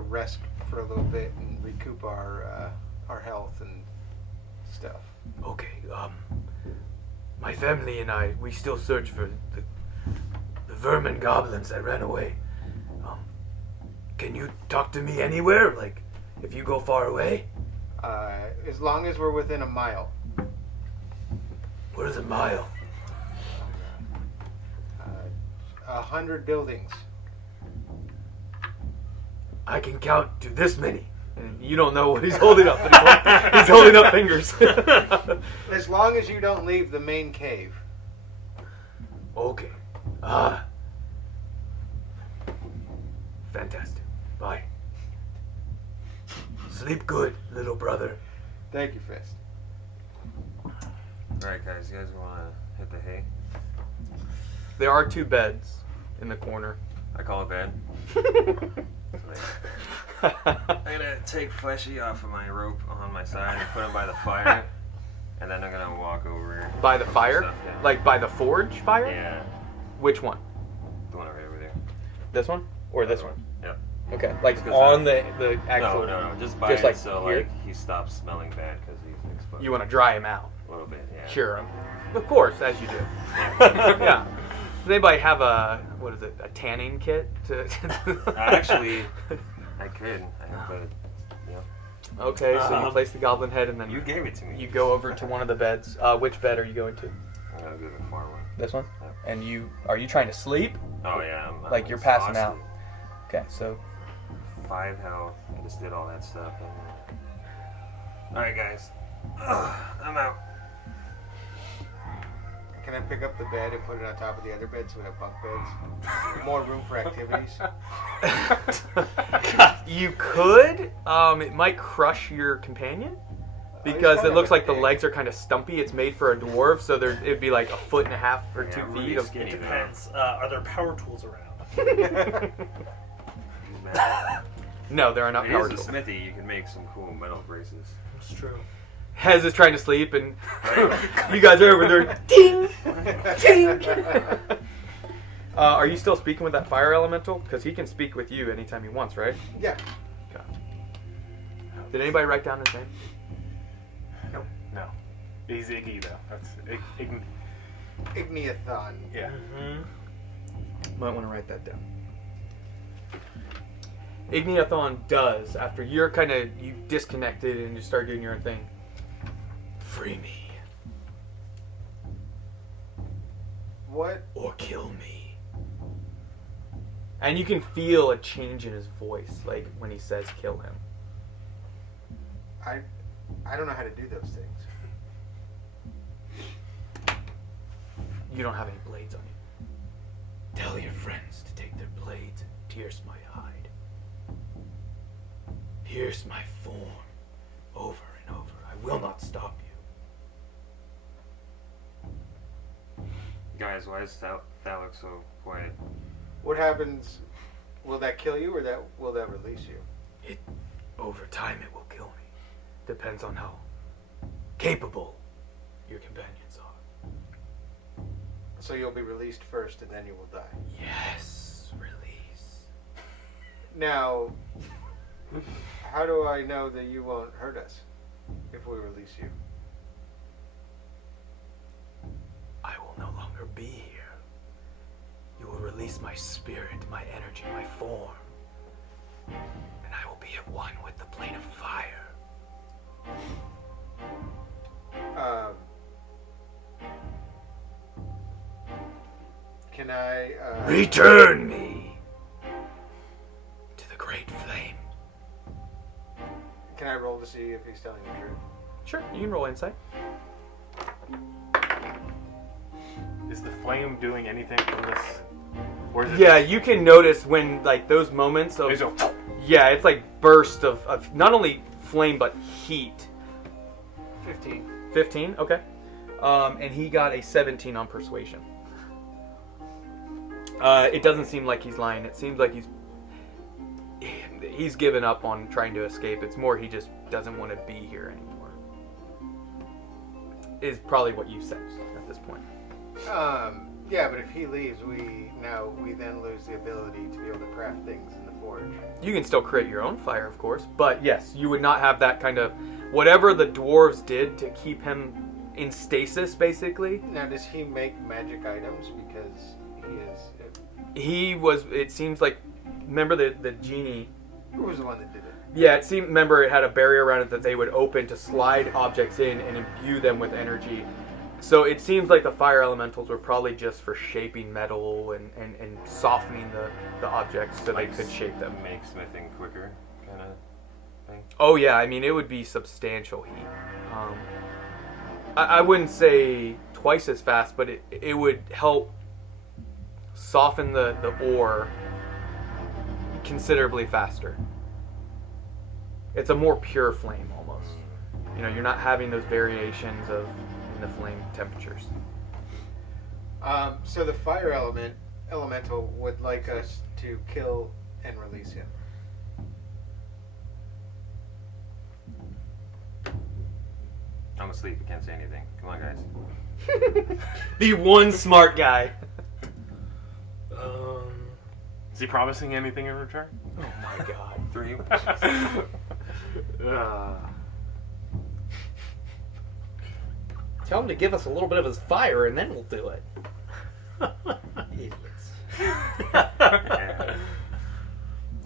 rest for a little bit and recoup our health and stuff. Okay, my family and I, we still search for the vermin goblins that ran away. Can you talk to me anywhere? Like, if you go far away? As long as we're within a mile. What is a mile? 100 buildings. I can count to this many. And you don't know what he's holding up. He's holding up fingers. As long as you don't leave the main cave. Okay. Fantastic. Bye. Sleep good, little brother. Thank you, Fist. Alright, guys, you guys want to hit the hay? There are 2 beds in the corner. I call it bed. I'm gonna take Fleshy off of my rope on my side and put him by the fire, and then I'm gonna walk over. By the fire? Stuff down. Like by the forge fire? Yeah, Which one? the one right over there. This one? Or this one? Yep. Okay, like Just 'cause on the actual... No, just by just it, like so here? like he stops smelling bad because he's exposed. You want to dry him out. A little bit, yeah. Cure him. Of course, as you do. Yeah. Does anybody have a tanning kit? Actually, I could. But yeah. Okay, so you place the goblin head and then You gave it to me. you go over to one of the beds. Which bed are you going to? I'm gonna go to the far one. This one? Yep. And are you trying to sleep? Oh yeah. I'm Like you're passing out. exhausted. Okay, so 5 health. I just did all that stuff. Alright, guys. I'm out. Can I pick up the bed and put it on top of the other bed so we have bunk beds? More room for activities. you could. It might crush your companion because it looks like the legs are kind of stumpy. It's made for a dwarf, so it'd be like 1.5 or 2 I'm really feet of. skinny, It though. depends. Are there power tools around? No, there are not It power is a tools. smithy. You can make some cool metal braces. That's true. Hez is trying to sleep, and you guys are over there. Ding, ding. Are you still speaking with that fire elemental? Because he can speak with you anytime he wants, right? Yeah. Okay. Did anybody write down his name? No. He's Iggy, though. That's Iggy. Igniathon. Yeah. Might want to write that down. Igniathon does, after you disconnected and you start doing your own thing. Free me. What? Or kill me. And you can feel a change in his voice, like when he says kill him. I don't know how to do those things. You don't have any blades on you. Tell your friends to take their blades and pierce my hide. Pierce my form over and over. I will not stop you. Guys, why is Thalek so quiet? What happens? Will that kill you, or will that release you? Over time, it will kill me. Depends on how capable your companions are. So you'll be released first, and then you will die. Yes, release. Now, how do I know that you won't hurt us if we release you? I will no longer be here. You will release my spirit, my energy, my form. And I will be at one with the plane of fire. Can I, Return me to the great flame. Can I roll to see if he's telling the truth? Sure, you can roll insight. Is the flame doing anything for this? Or is it Yeah, you can notice when, like, those moments of... There's a- Yeah, it's like burst of not only flame, but heat. 15. 15? Okay. And he got a 17 on persuasion. It doesn't seem like he's lying. It seems like he's given up on trying to escape. It's more he just doesn't want to be here anymore. Is probably what you sense at this point. Yeah, but if he leaves, we then lose the ability to be able to craft things in the forge. You can still create your own fire, of course, but yes, you would not have that kind of whatever the dwarves did to keep him in stasis, basically. Now, does he make magic items? Because he is... He was. It seems like. Remember the genie. Who was the one that did it? Yeah, it seemed. Remember, it had a barrier around it that they would open to slide objects in and imbue them with energy. So it seems like the fire elementals were probably just for shaping metal and softening the objects so Like they could shape them. Make smithing quicker, kind of thing. Oh yeah, I mean it would be substantial heat. I wouldn't say twice as fast, but it would help soften the ore considerably faster. It's a more pure flame almost. You know, you're not having those variations in the flame temperatures. So the fire elemental would like us to kill and release him. I'm asleep. I can't say anything. Come on, guys. The one smart guy. Is he promising anything in return? Oh my god. 3 Tell him to give us a little bit of his fire, and then we'll do it. Idiots. Yeah.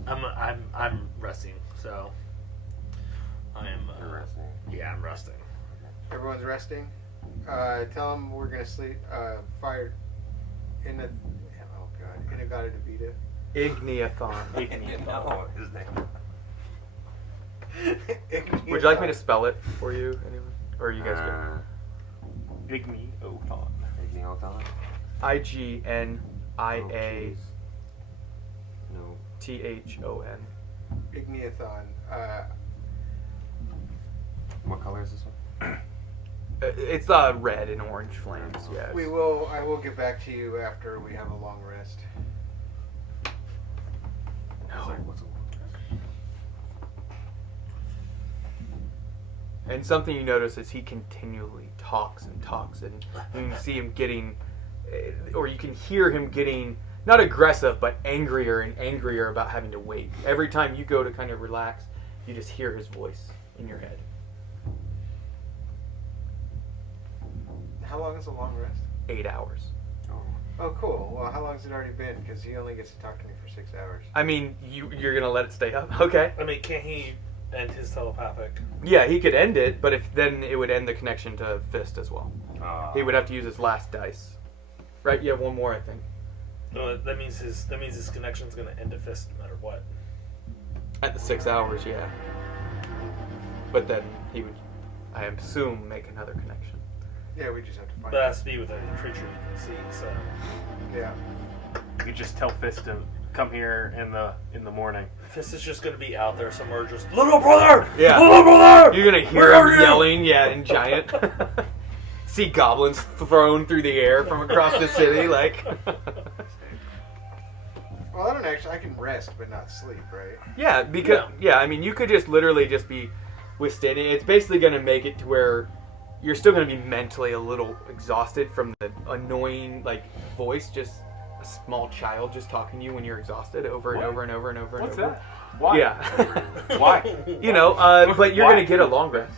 I'm resting, so I am. You're resting. Yeah, I'm resting. Everyone's resting. Tell him we're gonna sleep. Fire in a. Oh god, Inagata Devita. Igniathon. Oh, his name. Would you like me to spell it for you, anyone? Or are you guys good? Igni Othon. Igniathon? IGNIATHON. No. Igniathon. What color is this one? It's red and orange flames. Yes. I will get back to you after we have a long rest. No. Sorry, what's a long rest? And something you notice is he continually talks and talks, and you can see him getting, or you can hear him getting, not aggressive, but angrier and angrier about having to wait. Every time you go to kind of relax, you just hear his voice in your head. How long is a long rest? 8 hours. Oh, cool. Well, how long has it already been? Because he only gets to talk to me for 6 hours. I mean, you're gonna let it stay up? Okay. I mean, can't he end his telepathic? Yeah, he could end it, but then it would end the connection to Fist as well. He would have to use his last dice. Right? You have one more, I think. No, that means his connection's gonna end to Fist no matter what. At the 6 hours, yeah. But then he would, I assume, make another connection. Yeah, we just have to find But it out. has to be with a creature you can see. So Yeah. You could just tell Fist to come here in the morning. Fist is just gonna be out there somewhere, just little brother. Yeah. Little brother. You're gonna hear Where are him you? yelling, yeah, in giant. See goblins thrown through the air from across the city, like. Well, I don't actually. I can rest but not sleep, right? Yeah, because I mean, you could just literally just be withstanding. It's basically gonna make it to where you're still gonna be mentally a little exhausted from the annoying like voice, just a small child just talking to you when you're exhausted over and What? over and over and over and What's over. that? Why? Yeah. Why? You know, but you're Why? gonna get a long rest.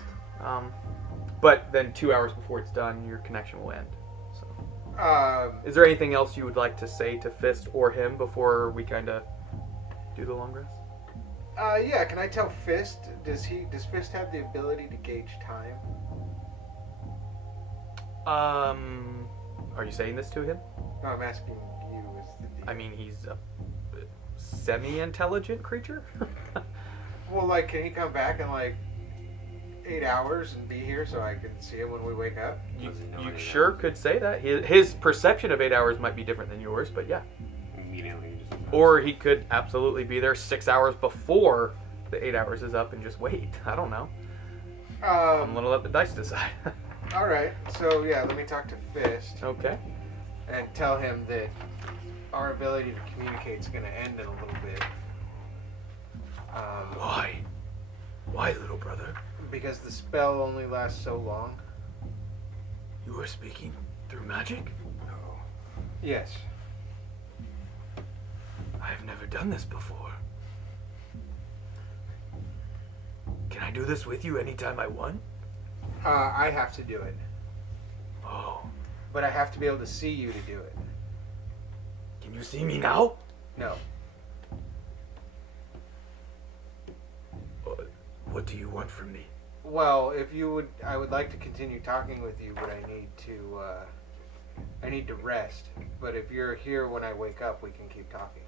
But then 2 hours before it's done, your connection will end. So, is there anything else you would like to say to Fist or him before we kind of do the long rest? Yeah. Can I tell Fist? Does Fist have the ability to gauge time? Are you saying this to him? No, I'm asking you. Is the I mean, he's a semi-intelligent creature. Well, like, can he come back in like 8 hours and be here so I can see him when we wake up? You Doesn't know any sure hours. could say that. His perception of 8 hours might be different than yours, but yeah. Immediately just Or he could absolutely be there 6 hours before the 8 hours is up and just wait. I don't know. I'm gonna let the dice decide. All right. So yeah, let me talk to Fist Okay. and tell him that our ability to communicate is going to end in a little bit. Why? Why, little brother? Because the spell only lasts so long. You are speaking through magic? Yes. I have never done this before. Can I do this with you anytime I want? I have to do it, Oh. but I have to be able to see you to do it. Can you see me now? No. What do you want from me? Well, if you would, I would like to continue talking with you, but I need to rest. But if you're here when I wake up, we can keep talking.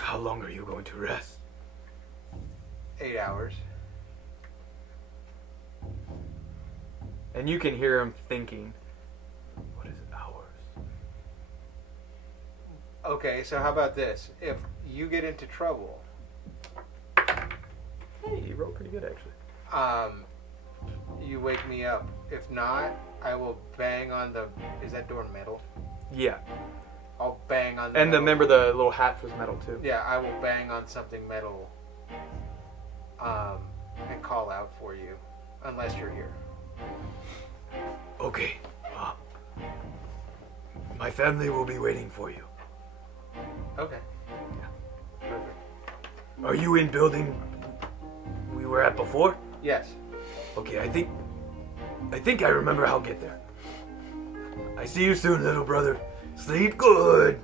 How long are you going to rest? 8 hours. And you can hear him thinking, what is hours? Okay, so how about this? If you get into trouble, Hey, you rolled pretty good, actually. you wake me up. If not, I will bang on the. Is that door metal? Yeah. I'll bang on. The And metal. remember the little hat was metal, too. Yeah, I will bang on something metal. And call out for you, unless you're here. Okay. My family will be waiting for you. Okay. Perfect. Are you in building we were at before? Yes. Okay, I think I remember how to get there. I see you soon, little brother. Sleep good.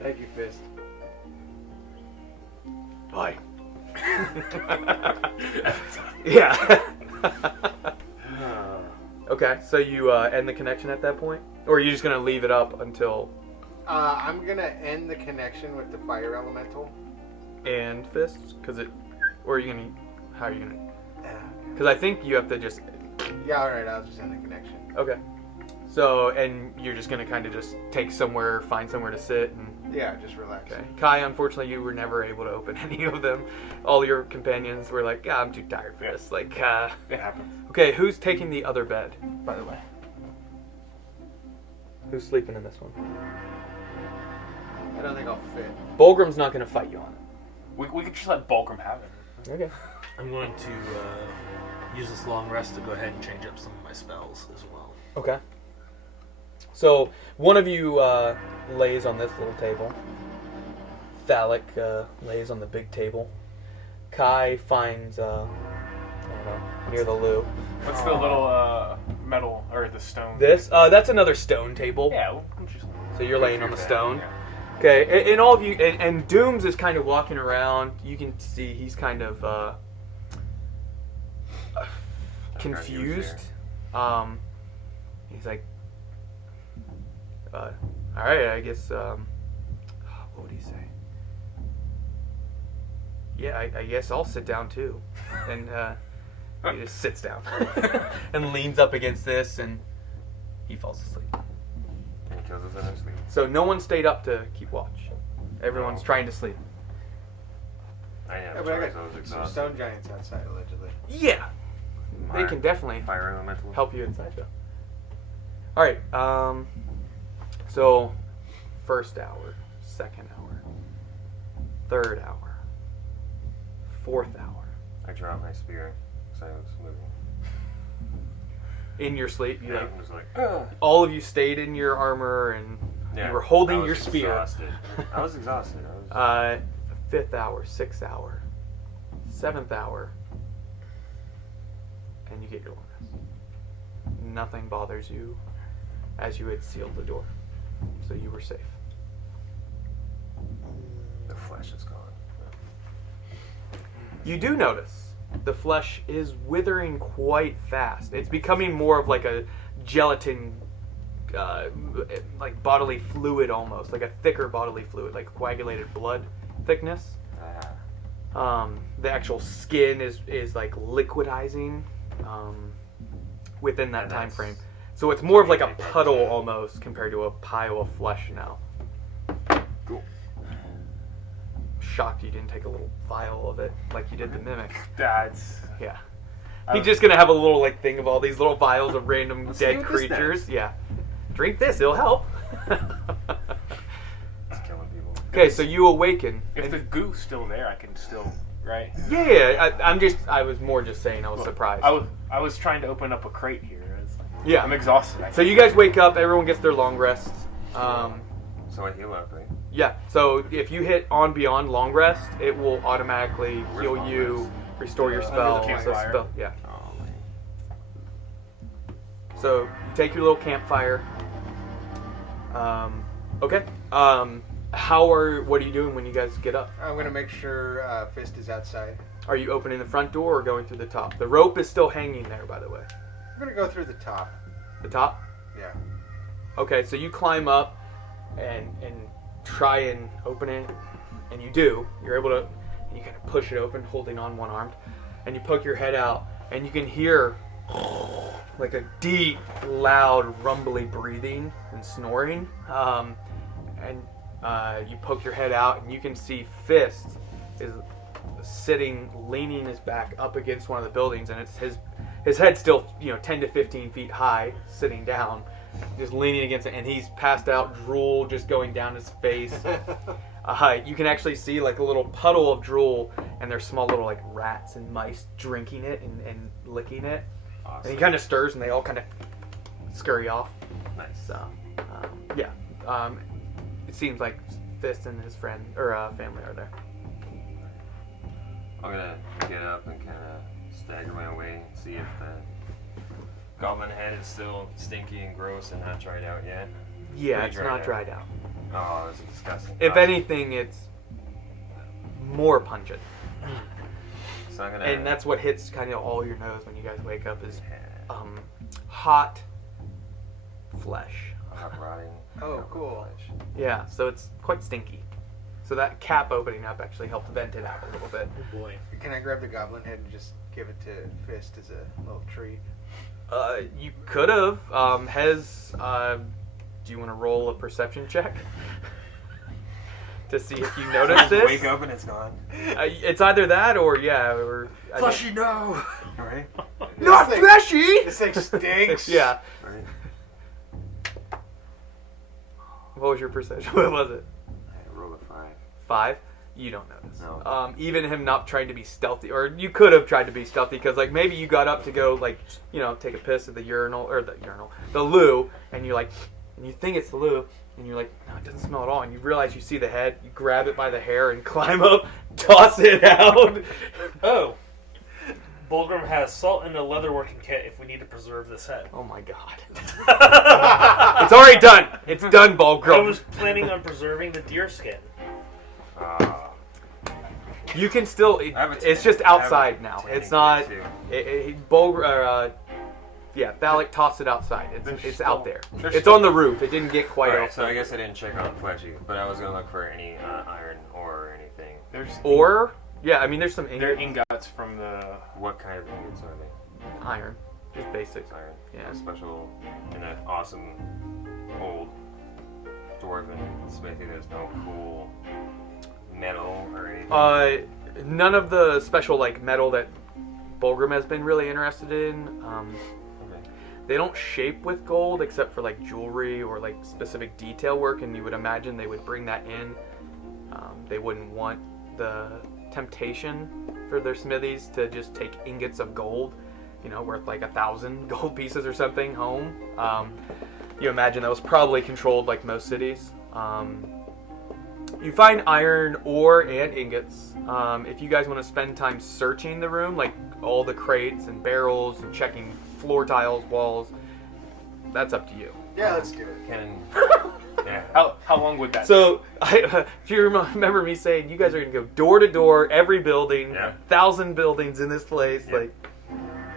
Thank you, Fist. Bye. Yeah. Okay, so you end the connection at that point? Or are you just going to leave it up until I'm gonna end the connection with the fire elemental. and Fist? Or are you going to, how are you going to? Yeah. Because I think you have to just, Yeah. All right. I'll just end the connection. okay. So, and you're just going to kind of just find somewhere to sit and, Yeah. Just relax. okay. Kai, unfortunately, you were never able to open any of them. All your companions were like, I'm too tired for this. Like, It happens. okay, who's taking the other bed, by the way? Who's sleeping in this one? I don't think I'll fit. Bulgrim's not going to fight you on We could just let Bulgrim have it. it. Okay. I'm going to use this long rest to go ahead and change up some of my spells as well. Okay. So, one of you lays on this little table. Thalic lays on the big table. Kai finds, I don't know, near the loo. What's the little metal or the stone? This? That's another stone table. Yeah. We'll just So you're laying on the that, stone. yeah. Okay, and all of you, and Dooms is kind of walking around. You can see he's kind of confused. He's like, All right, I guess. What would he say? Yeah, I guess I'll sit down too. And he just sits down and leans up against this, and he falls asleep. And he kills us in our sleep. So no one stayed up to keep watch. Everyone's trying to sleep. I Yeah, have but I choice. I was got some exhausted. stone giants outside, allegedly. Yeah, they can definitely Fire elemental. help you inside though. All right. So, first hour, second hour, third hour, fourth hour. I dropped my spear because I was moving. In your sleep, you Yeah, like I was like, all of you stayed in your armor and yeah, you were holding I was your spear. Exhausted. I was exhausted. I was. Fifth hour, sixth hour, seventh hour, and you get your long rest. Nothing bothers you as you had sealed the door, so you were safe. The flesh is gone. You do notice the flesh is withering quite fast. It's becoming more of like a gelatin, like bodily fluid almost, like a thicker bodily fluid, like coagulated blood thickness. The actual skin is like liquidizing within that And time that's- frame. So it's more of like a puddle almost compared to a pile of flesh now. Cool. Shocked you didn't take a little vial of it like you did the mimic. That's. Yeah. I He's was- just gonna have a little like thing of all these little vials of random Let's see dead what this creatures. Yeah. Drink this, it'll help. It's killing people. Okay, so you awaken. If and- the goo's still there, I can still. Right? yeah, I was more just saying I was surprised. I was trying to open up a crate here. It's like, Yeah. I'm exhausted. So you guys wake up, everyone gets their long rests. So I heal up, right? Yeah, so if you hit on beyond long rest, it will automatically heal long you, rest? restore your Under spell. the campfire. Yeah. Oh man. So you take your little campfire. Okay. What are you doing when you guys get up? I'm gonna make sure Fist is outside. Are you opening the front door or going through the top? The rope is still hanging there, by the way. I'm gonna go through the top. The top? Yeah. Okay, so you climb up and try and open it, and you do. You're able to, and you kind of push it open, holding on one arm, and you poke your head out, and you can hear like a deep, loud, rumbly breathing and snoring. You poke your head out, and you can see Fist is sitting, leaning his back up against one of the buildings, and it's his head's still 10 to 15 feet high, sitting down, just leaning against it, and he's passed out, drool just going down his face. You can actually see like a little puddle of drool, and there's small little like rats and mice drinking it and licking it. Awesome. And he kind of stirs, and they all kind of scurry off. Nice. So, yeah. It seems like Fist and his friend or family are there. I'm gonna get up and kind of stagger my way, see if the goblin head is still stinky and gross and not dried out yet. Yeah, Pretty it's dried not out. dried out. Oh, this is disgusting. If anything, it's more pungent. So I'm gonna. And that's what hits kind of all your nose when you guys wake up is hot flesh. Hot rotting. Oh, cool. flesh. Yeah, so it's quite stinky. So that cap opening up actually helped vent it out a little bit. Oh boy. Can I grab the goblin head and just give it to Fist as a little treat? You could have. Do you want to roll a perception check to see if you notice this? Wake up and it's gone. It's either that or Fleshy, no! Right? Not This thing- fleshy. This thing stinks. Yeah. Right. What was your perception? What was it? I rolled a 5. 5? You don't notice. No. Even him not trying to be stealthy, or you could have tried to be stealthy because, like, maybe you got up to go, like, take a piss at the the loo, and you're like, and you think it's the loo, and you're like, no, it doesn't smell at all, and you realize you see the head, you grab it by the hair and climb up, toss it out. Oh. Bulgrim has salt in the leatherworking kit if we need to preserve this head. Oh my god. It's already done. It's done, I Bulgrim. was planning on preserving the deer skin. You can still. I have a It's just I have a outside now. tanning It's not. kit, too. Yeah, Thallic tossed it outside. It's still- out there. there's It's still- on the roof. It didn't get quite Alright, off. so I guess I didn't check on Fletchy, but I was gonna look for any iron ore or anything. There's Or, yeah, I mean, there's some they're ingots. ingots from the. What kind of ingots are they? Iron. Just basic. Iron. Yeah. A special in that awesome old dwarven smithy. There's no cool metal or anything. None of the special, like, metal that Bulgrim has been really interested in. Okay. They don't shape with gold except for, like, jewelry or, like, specific detail work, and you would imagine they would bring that in. They wouldn't want the temptation for their smithies to just take ingots of gold, you know, worth like 1,000 gold pieces or something home. You imagine that was probably controlled like most cities. You find iron ore and ingots. If you guys want to spend time searching the room, like all the crates and barrels and checking floor tiles, walls, that's up to you. Yeah, let's do it. Can yeah. How long would that? So, if you remember me saying, you guys are going to go door to door, every building, Yeah. 1,000 buildings in this place, Yeah. like,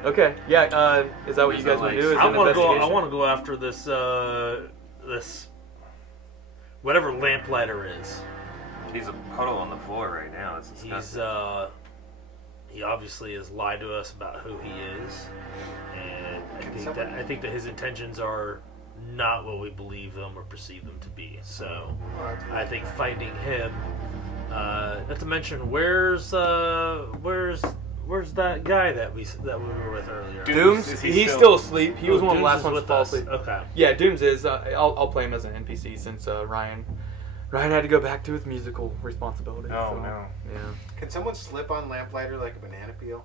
okay, yeah, is that what you guys want to do? Is I an want to go. I investigation? want to go after this. This whatever Lamplighter is. He's a puddle on the floor right now. It's disgusting. He obviously has lied to us about who he is, and I think that his intentions are not what we believe them or perceive them to be. So I think finding him. Not to mention, where's that guy that we were with earlier? Dooms, Is he he's still- still asleep. He was one of the Dooms last is ones to with fall us. asleep. Okay. Yeah, Dooms is. I'll play him as an NPC since Ryan had to go back to his musical responsibilities. Oh, so, no. Yeah. Can someone slip on Lamplighter like a banana peel?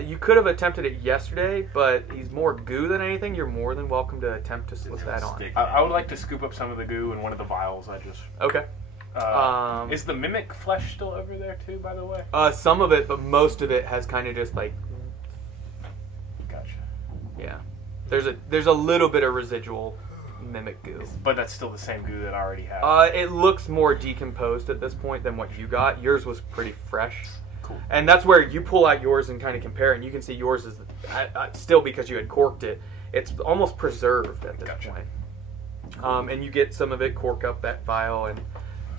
You could have attempted it yesterday, but he's more goo than anything. You're more than welcome to attempt to slip that on. Stick. I would like to scoop up some of the goo in one of the vials. Okay. Is the mimic flesh still over there too? By the way. Some of it, but most of it has kind of just like, Gotcha. yeah. There's a little bit of residual mimic goo. But that's still the same goo that I already have. It looks more decomposed at this point than what you got. Yours was pretty fresh. Cool. And that's where you pull out yours and kind of compare, and you can see yours is still, because you had corked it, it's almost preserved at this Gotcha. point. And you get some of it, cork up that vial, and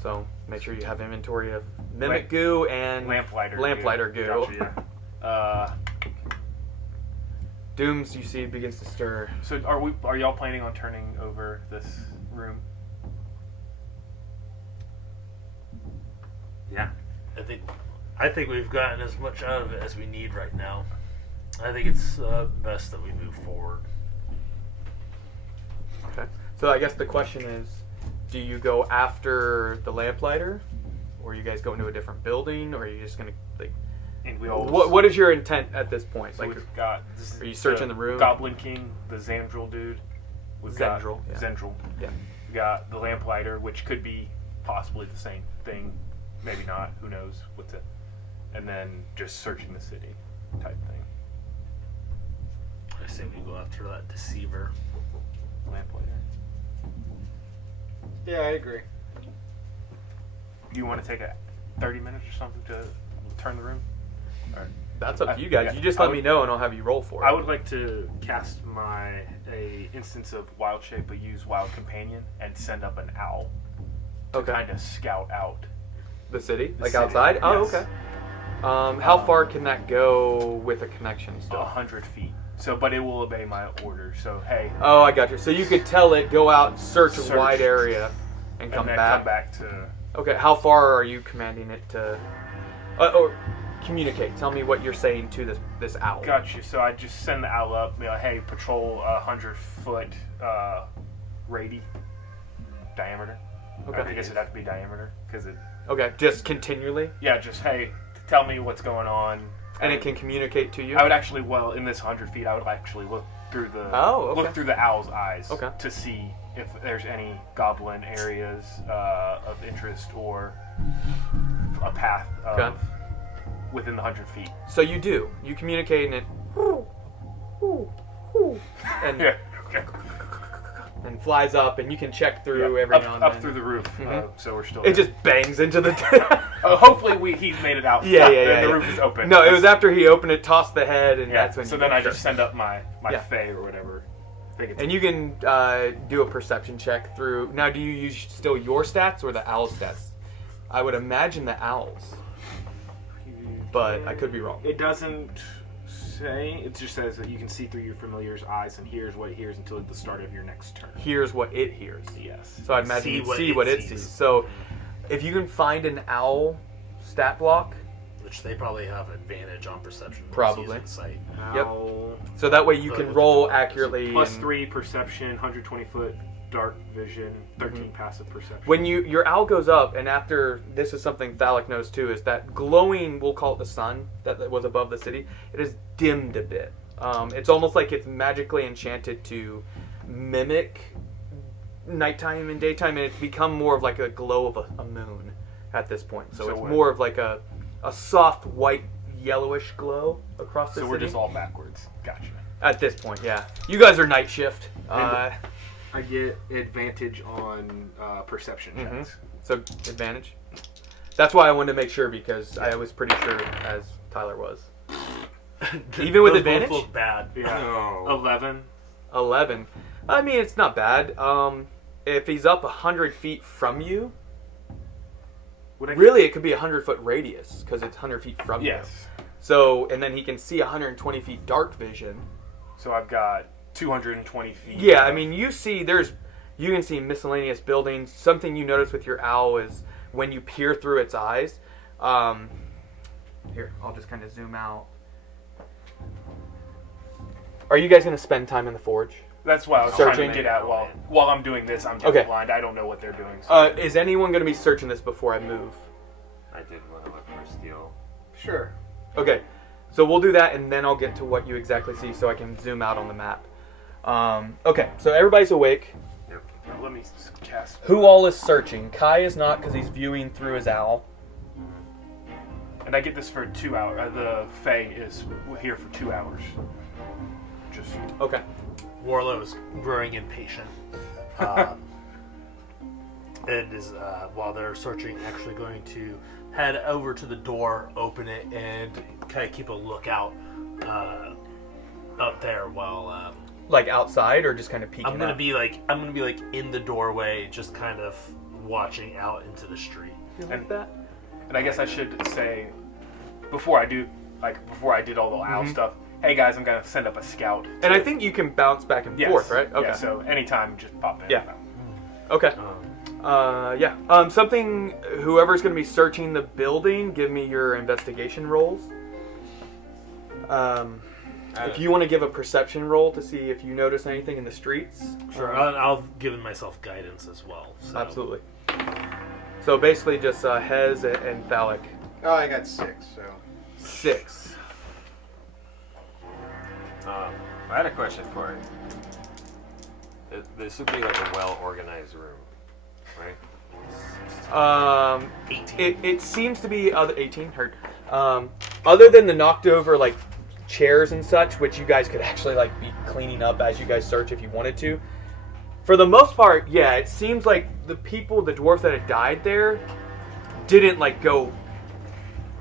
so make sure you have inventory of mimic goo and Lamplighter goo. Gotcha, yeah. Dooms, you see, begins to stir. So are y'all planning on turning over this room? Yeah. I think we've gotten as much out of it as we need right now. I think it's best that we move forward. Okay. So I guess the question is, do you go after the Lamplighter, or are you guys going to a different building, or are you just gonna like? And we all. What is your intent at this point? So Like, we've got. are you searching the room? Goblin King, the Zandril dude. We've got Zendril, yeah. Zendril. Yeah. We got the Lamplighter, which could be possibly the same thing, maybe not. Who knows? And then just searching the city, type thing. I say we go after that deceiver. Lamplighter. Yeah, I agree. Do you want to take 30 minutes or something to turn the room? That's up to you guys. Yeah. You just I let would- me know, and I'll have you roll for it. I would like to cast a instance of wild shape, but use wild companion and send up an owl to Okay. kind of scout out. The city, The like city, outside. Oh, yes. okay. How far can that go with a connection still? 100 feet. So, but it will obey my order. So, hey, Oh, I got you. So you could tell it go out, search a Search. wide area, and come then back. come back to. Okay. How far are you commanding it to? Or communicate. Tell me what you're saying to this owl. Gotcha. So I just send the owl up. Hey, patrol 100-foot diameter. Okay. I guess it'd have to be diameter because it. Okay. Just continually, Yeah, just hey, tell me what's going on. and it can communicate to you. I would actually, in this 100 feet, I would actually look through the look through the owl's eyes Okay. to see if there's any goblin areas of interest or a path of Okay. within the 100 feet. So you do. You communicate, and it. And Yeah. Okay. and flies up, and you can check through Yeah, every now and up then. through the roof. Mhm. So we're still. It there. just bangs into the. Hopefully he's made it out. Yeah. The roof is open. No, it was after he opened it, tossed the head, and Yeah. that's when. So you then I sure. just send up my Yeah. fae or whatever. And you can do a perception check through. Now, do you use still your stats or the owl stats? I would imagine the owls, but I could be wrong. It doesn't say. It just says that you can see through your familiar's eyes and hears what it hears until the start of your next turn. Here's what it hears. Yes. So I imagine See you what see it what it sees. sees. So if you can find an owl stat block, Which they probably have advantage on perception. versus Probably. using sight. Yep. Owl, so that way you But can with roll the- accurately. plus and 3 perception, 120 foot dark vision, 13 Mm-hmm. passive perception. When your owl goes up, and after this is something Thalic knows too, is that glowing, we'll call it the sun that was above the city. It is dimmed a bit. It's almost like it's magically enchanted to mimic nighttime and daytime, and it's become more of like a glow of a moon at this point. So it's we're- more of like a soft white yellowish glow across the so city. we're just all backwards. Gotcha. At this point, yeah. You guys are night shift. I get advantage on perception Mhm. checks. So advantage. That's why I wanted to make sure because I was pretty sure as Tyler was. Even with Those advantage? both look bad. Yeah. No. 11. 11. I mean, it's not bad. If he's up 100 feet from you, Would I really it could be a 100-foot radius because it's 100 feet from you. Yes. So, and then he can see 120 feet dark vision. So I've got 220 feet. Yeah, I of- mean, you can see miscellaneous buildings. Something you notice with your owl is when you peer through its eyes. Here, I'll just kind of zoom out. Are you guys going to spend time in the forge? That's what I was trying Searching. to get at while I'm doing this. I'm just Okay. blind. I don't know what they're doing. So. Is anyone going to be searching this before I move? I did want to look for steel. Sure. Okay, so we'll do that, and then I'll get to what you exactly see so I can zoom out on the map. Okay, so everybody's awake. Now let me cast. Who all is searching? Kai is not because he's viewing through his owl. And I get this for 2 hours. The Fae is here for 2 hours. Just Okay. Warlow is growing impatient. And is, while they're searching, actually going to head over to the door, open it, and kind of keep a lookout up there while Like outside or just kind of peeking I'm gonna out? be like in the doorway, just kind of watching out into the street. You like that? And I guess I should say, before I did all the owl stuff, hey guys, I'm gonna send up a scout. And I think you can bounce back and Yes. forth, right? Okay. Yeah, so anytime, just pop in. Yeah. Okay. Yeah. Something. Whoever's going to be searching the building, give me your investigation rolls. If you want to give a perception roll to see if you notice anything in the streets. Sure, I'll give myself guidance as well. So. Absolutely. So basically, just Hez and Thalic. Oh, I got 6, so. 6. I had a question for it. This would be like a well-organized room, right? 18. It seems to be 18. Heard. Other than the knocked over like chairs and such, which you guys could actually like be cleaning up as you guys search if you wanted to. For the most part, yeah, it seems like the dwarf that had died there, didn't like go.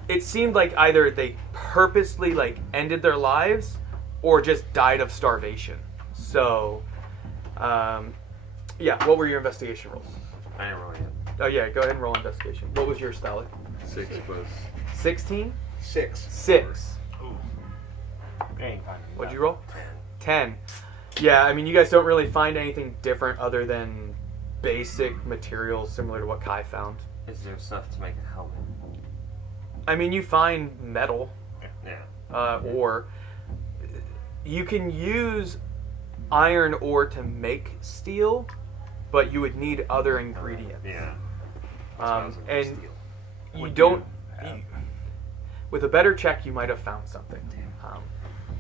It seemed like either they purposely like ended their lives, or just died of starvation. So, yeah. What were your investigation rolls? I didn't roll yet. Oh yeah, go ahead and roll investigation. What was your Stella? 6 plus. 16? 6. 6. Ain't fine. What'd you roll? 10. Yeah, I mean, you guys don't really find anything different other than basic materials similar to what Kai found. Is there stuff to make a helmet? I mean, you find metal, Yeah. or you can use iron ore to make steel, but you would need other ingredients. Yeah. That's what I was looking for, And steel. you Would don't. you have? With a better check, you might have found something.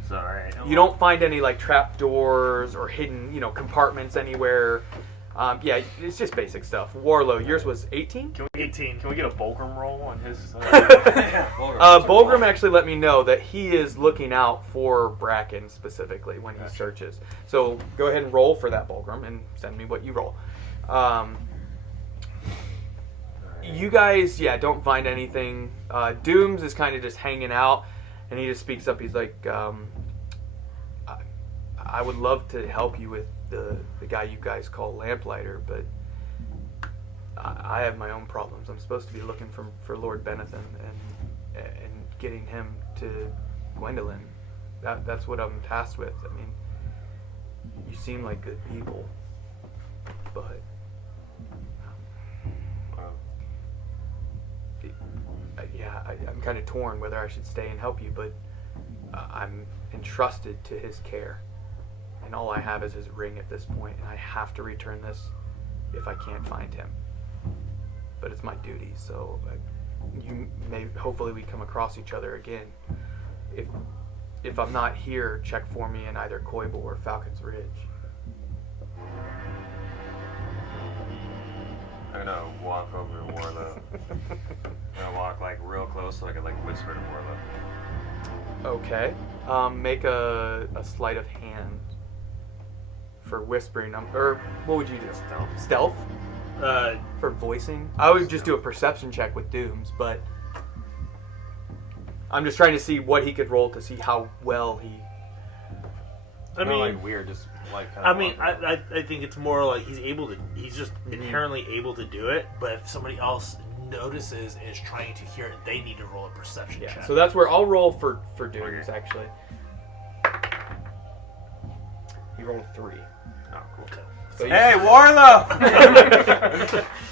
So, alright. You don't find any like trap doors or hidden, compartments anywhere. Yeah, it's just basic stuff. Warlow, yours was 18? 18. Can we get a Bulgrim roll on his? Bulgrim actually let me know that he is looking out for Bracken specifically when he searches. So go ahead and roll for that Bulgrim and send me what you roll. You guys, don't find anything. Dooms is kind of just hanging out, and he just speaks up. He's like, I would love to help you with the guy you guys call Lamplighter, but I have my own problems. I'm supposed to be looking for Lord Benethan and getting him to Gwendolyn. That's what I'm tasked with. I mean, you seem like good people, but I'm kind of torn whether I should stay and help you, but I'm entrusted to his care. And all I have is his ring at this point, and I have to return this if I can't find him. But it's my duty, so hopefully we come across each other again. If I'm not here, check for me in either Koibel or Falcon's Ridge. I'm gonna walk over to Warlow. I'm gonna walk like real close so I can like whisper to Warlow. Okay. Make a sleight of hand for whispering. Or what would you do? Stealth? For voicing? I would just do a perception check with Dooms, but I'm just trying to see what he could roll to see how well he. I mean, like weird, just like. I mean, I think it's more like he's just inherently able to do it. But if somebody else notices and is trying to hear it, they need to roll a perception check. So that's where I'll roll for Dooms actually. He rolled 3. Oh, cool. Okay. So Hey, Warlow!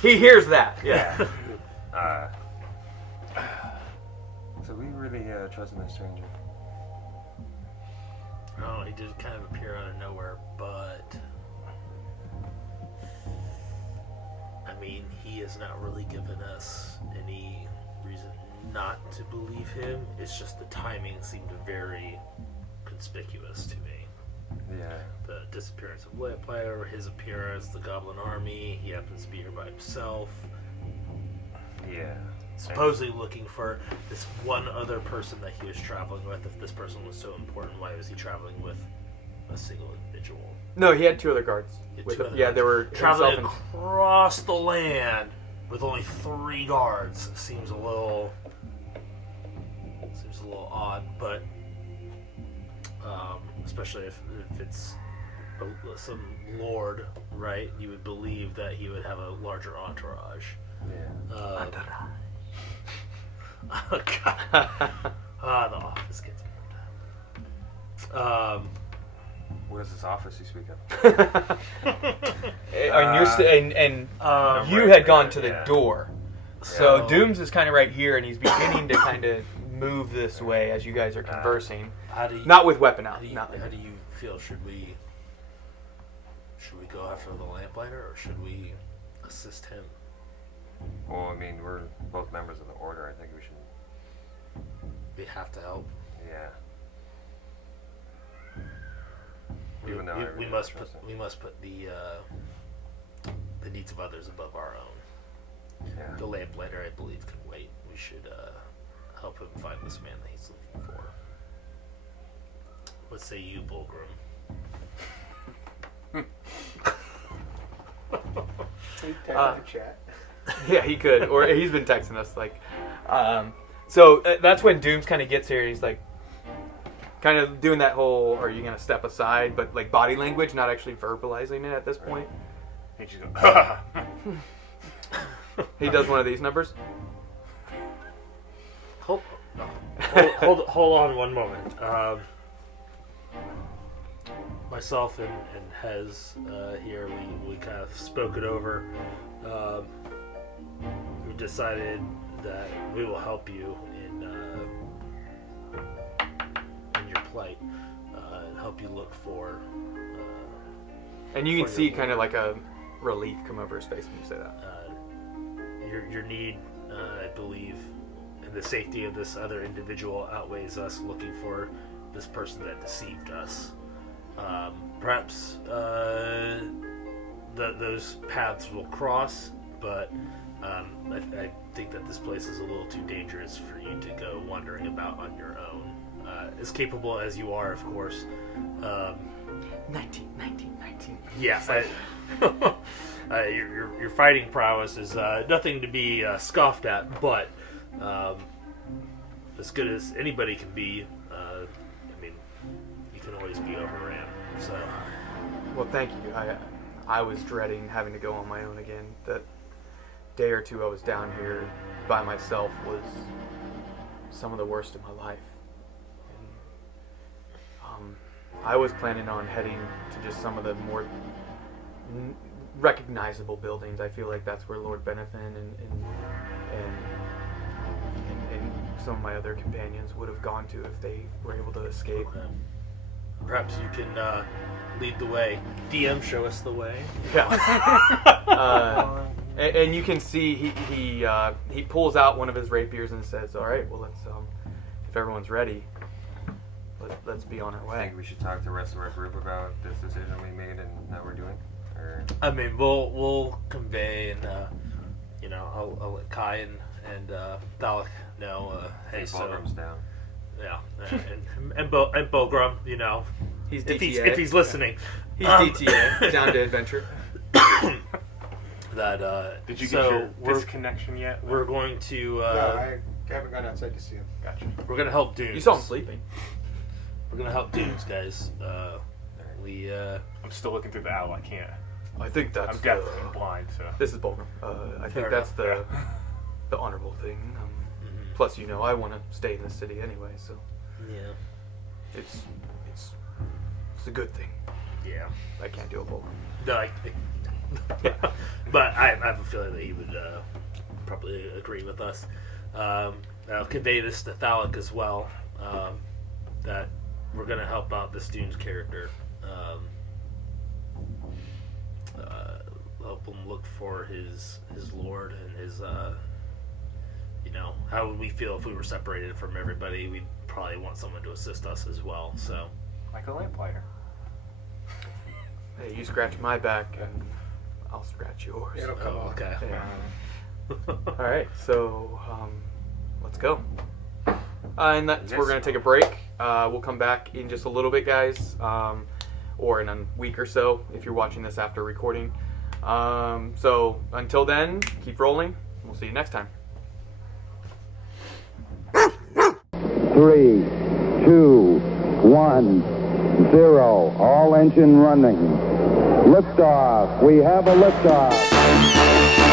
he hears that. Yeah. So we really trusting this stranger. Oh, he did kind of appear out of nowhere, but I mean, he has not really given us any reason not to believe him. It's just the timing seemed very conspicuous to me. Yeah. The disappearance of Lamplighter, his appearance, the Goblin army, he happens to be here by himself. Yeah. Supposedly looking for this one other person that he was traveling with. If this person was so important, why was he traveling with a single individual? No, he had 2 other guards. They were traveling himself across the land with only 3 guards. Seems a little odd, but especially if it's some lord, right? You would believe that he would have a larger entourage. Yeah. Oh god. The office gets me. What is this office you speak of? You had gone to the door. So Dooms is kind of right here, and he's beginning to kind of move this way as you guys are conversing. Not with weapon out. How do you feel? Should we go after the Lamplighter, or should we assist him? Well, I mean, we're both members of the Order. I think we should. We have to help. Yeah. We must put the needs of others above our own. Yeah. The Lamplighter, I believe, can wait. We should help him find this man that he's looking for. What say you, Bulgrim? The chat. Yeah, he could, or he's been texting us So that's when Dooms kind of gets here. He's like, kind of doing that whole, are you gonna step aside? But like body language, not actually verbalizing it at this point. He just goes, He does one of these numbers. Hold on one moment. Myself and Hez here, we kind of spoke it over. We decided that we will help you in your plight, and help you look for. And you can see kind of like a relief come over his face when you say that. Your need, I believe, and the safety of this other individual outweighs us looking for this person that deceived us. Perhaps those paths will cross, but I think that this place is a little too dangerous for you to go wandering about on your own. As capable as you are, of course. 19. Yes, your fighting prowess is nothing to be scoffed at, but as good as anybody can be, I mean, you can always be overran. So, Well, thank you. I was dreading having to go on my own again. That day or two I was down here by myself was some of the worst of my life. And, I was planning on heading to just some of the more recognizable buildings. I feel like that's where Lord Benethan and some of my other companions would have gone to if they were able to escape. perhaps you can lead the way. DM, show us the way. Yeah. And you can see he pulls out one of his rapiers and says, "All right, well, let's if everyone's ready, let's be on our I way." think we should talk to the rest of our group about this decision we made and how we're doing. Or I mean, we'll convey and I'll let Kai and Dalek know. Hey, so Ballroom's down. yeah, and Bogram, He's if DTA. he's listening, He's DTA down to adventure. that Did you get so your disconnection yet? we're going to No, I haven't gone outside to see him. Gotcha. we're gonna help Dunes. You saw him sleeping. We're gonna help Dunes, guys. We I'm still looking through the owl. I can't. I think that's. I'm deaf and blind, so. This is Bulgrim. I think Fair that's enough, the honorable thing. Plus, I want to stay in the city anyway, so yeah. it's a good thing. Yeah. I can't do a Bulgrim. No, but I have a feeling that he would probably agree with us. I'll convey this to Thalic as well, that we're going to help out this Dune's character. Help him look for his lord and his, how would we feel if we were separated from everybody? We'd probably want someone to assist us as well, so. Like a lamplighter. Hey, you scratch my back, and I'll scratch yours. It'll come off. Okay. Yeah. All right, so let's go. And that's we're gonna take a break. We'll come back in just a little bit, guys, or in a week or so if you're watching this after recording. So until then, keep rolling. We'll see you next time. 3, 2, 1, 0. All engine running. Liftoff. We have a liftoff.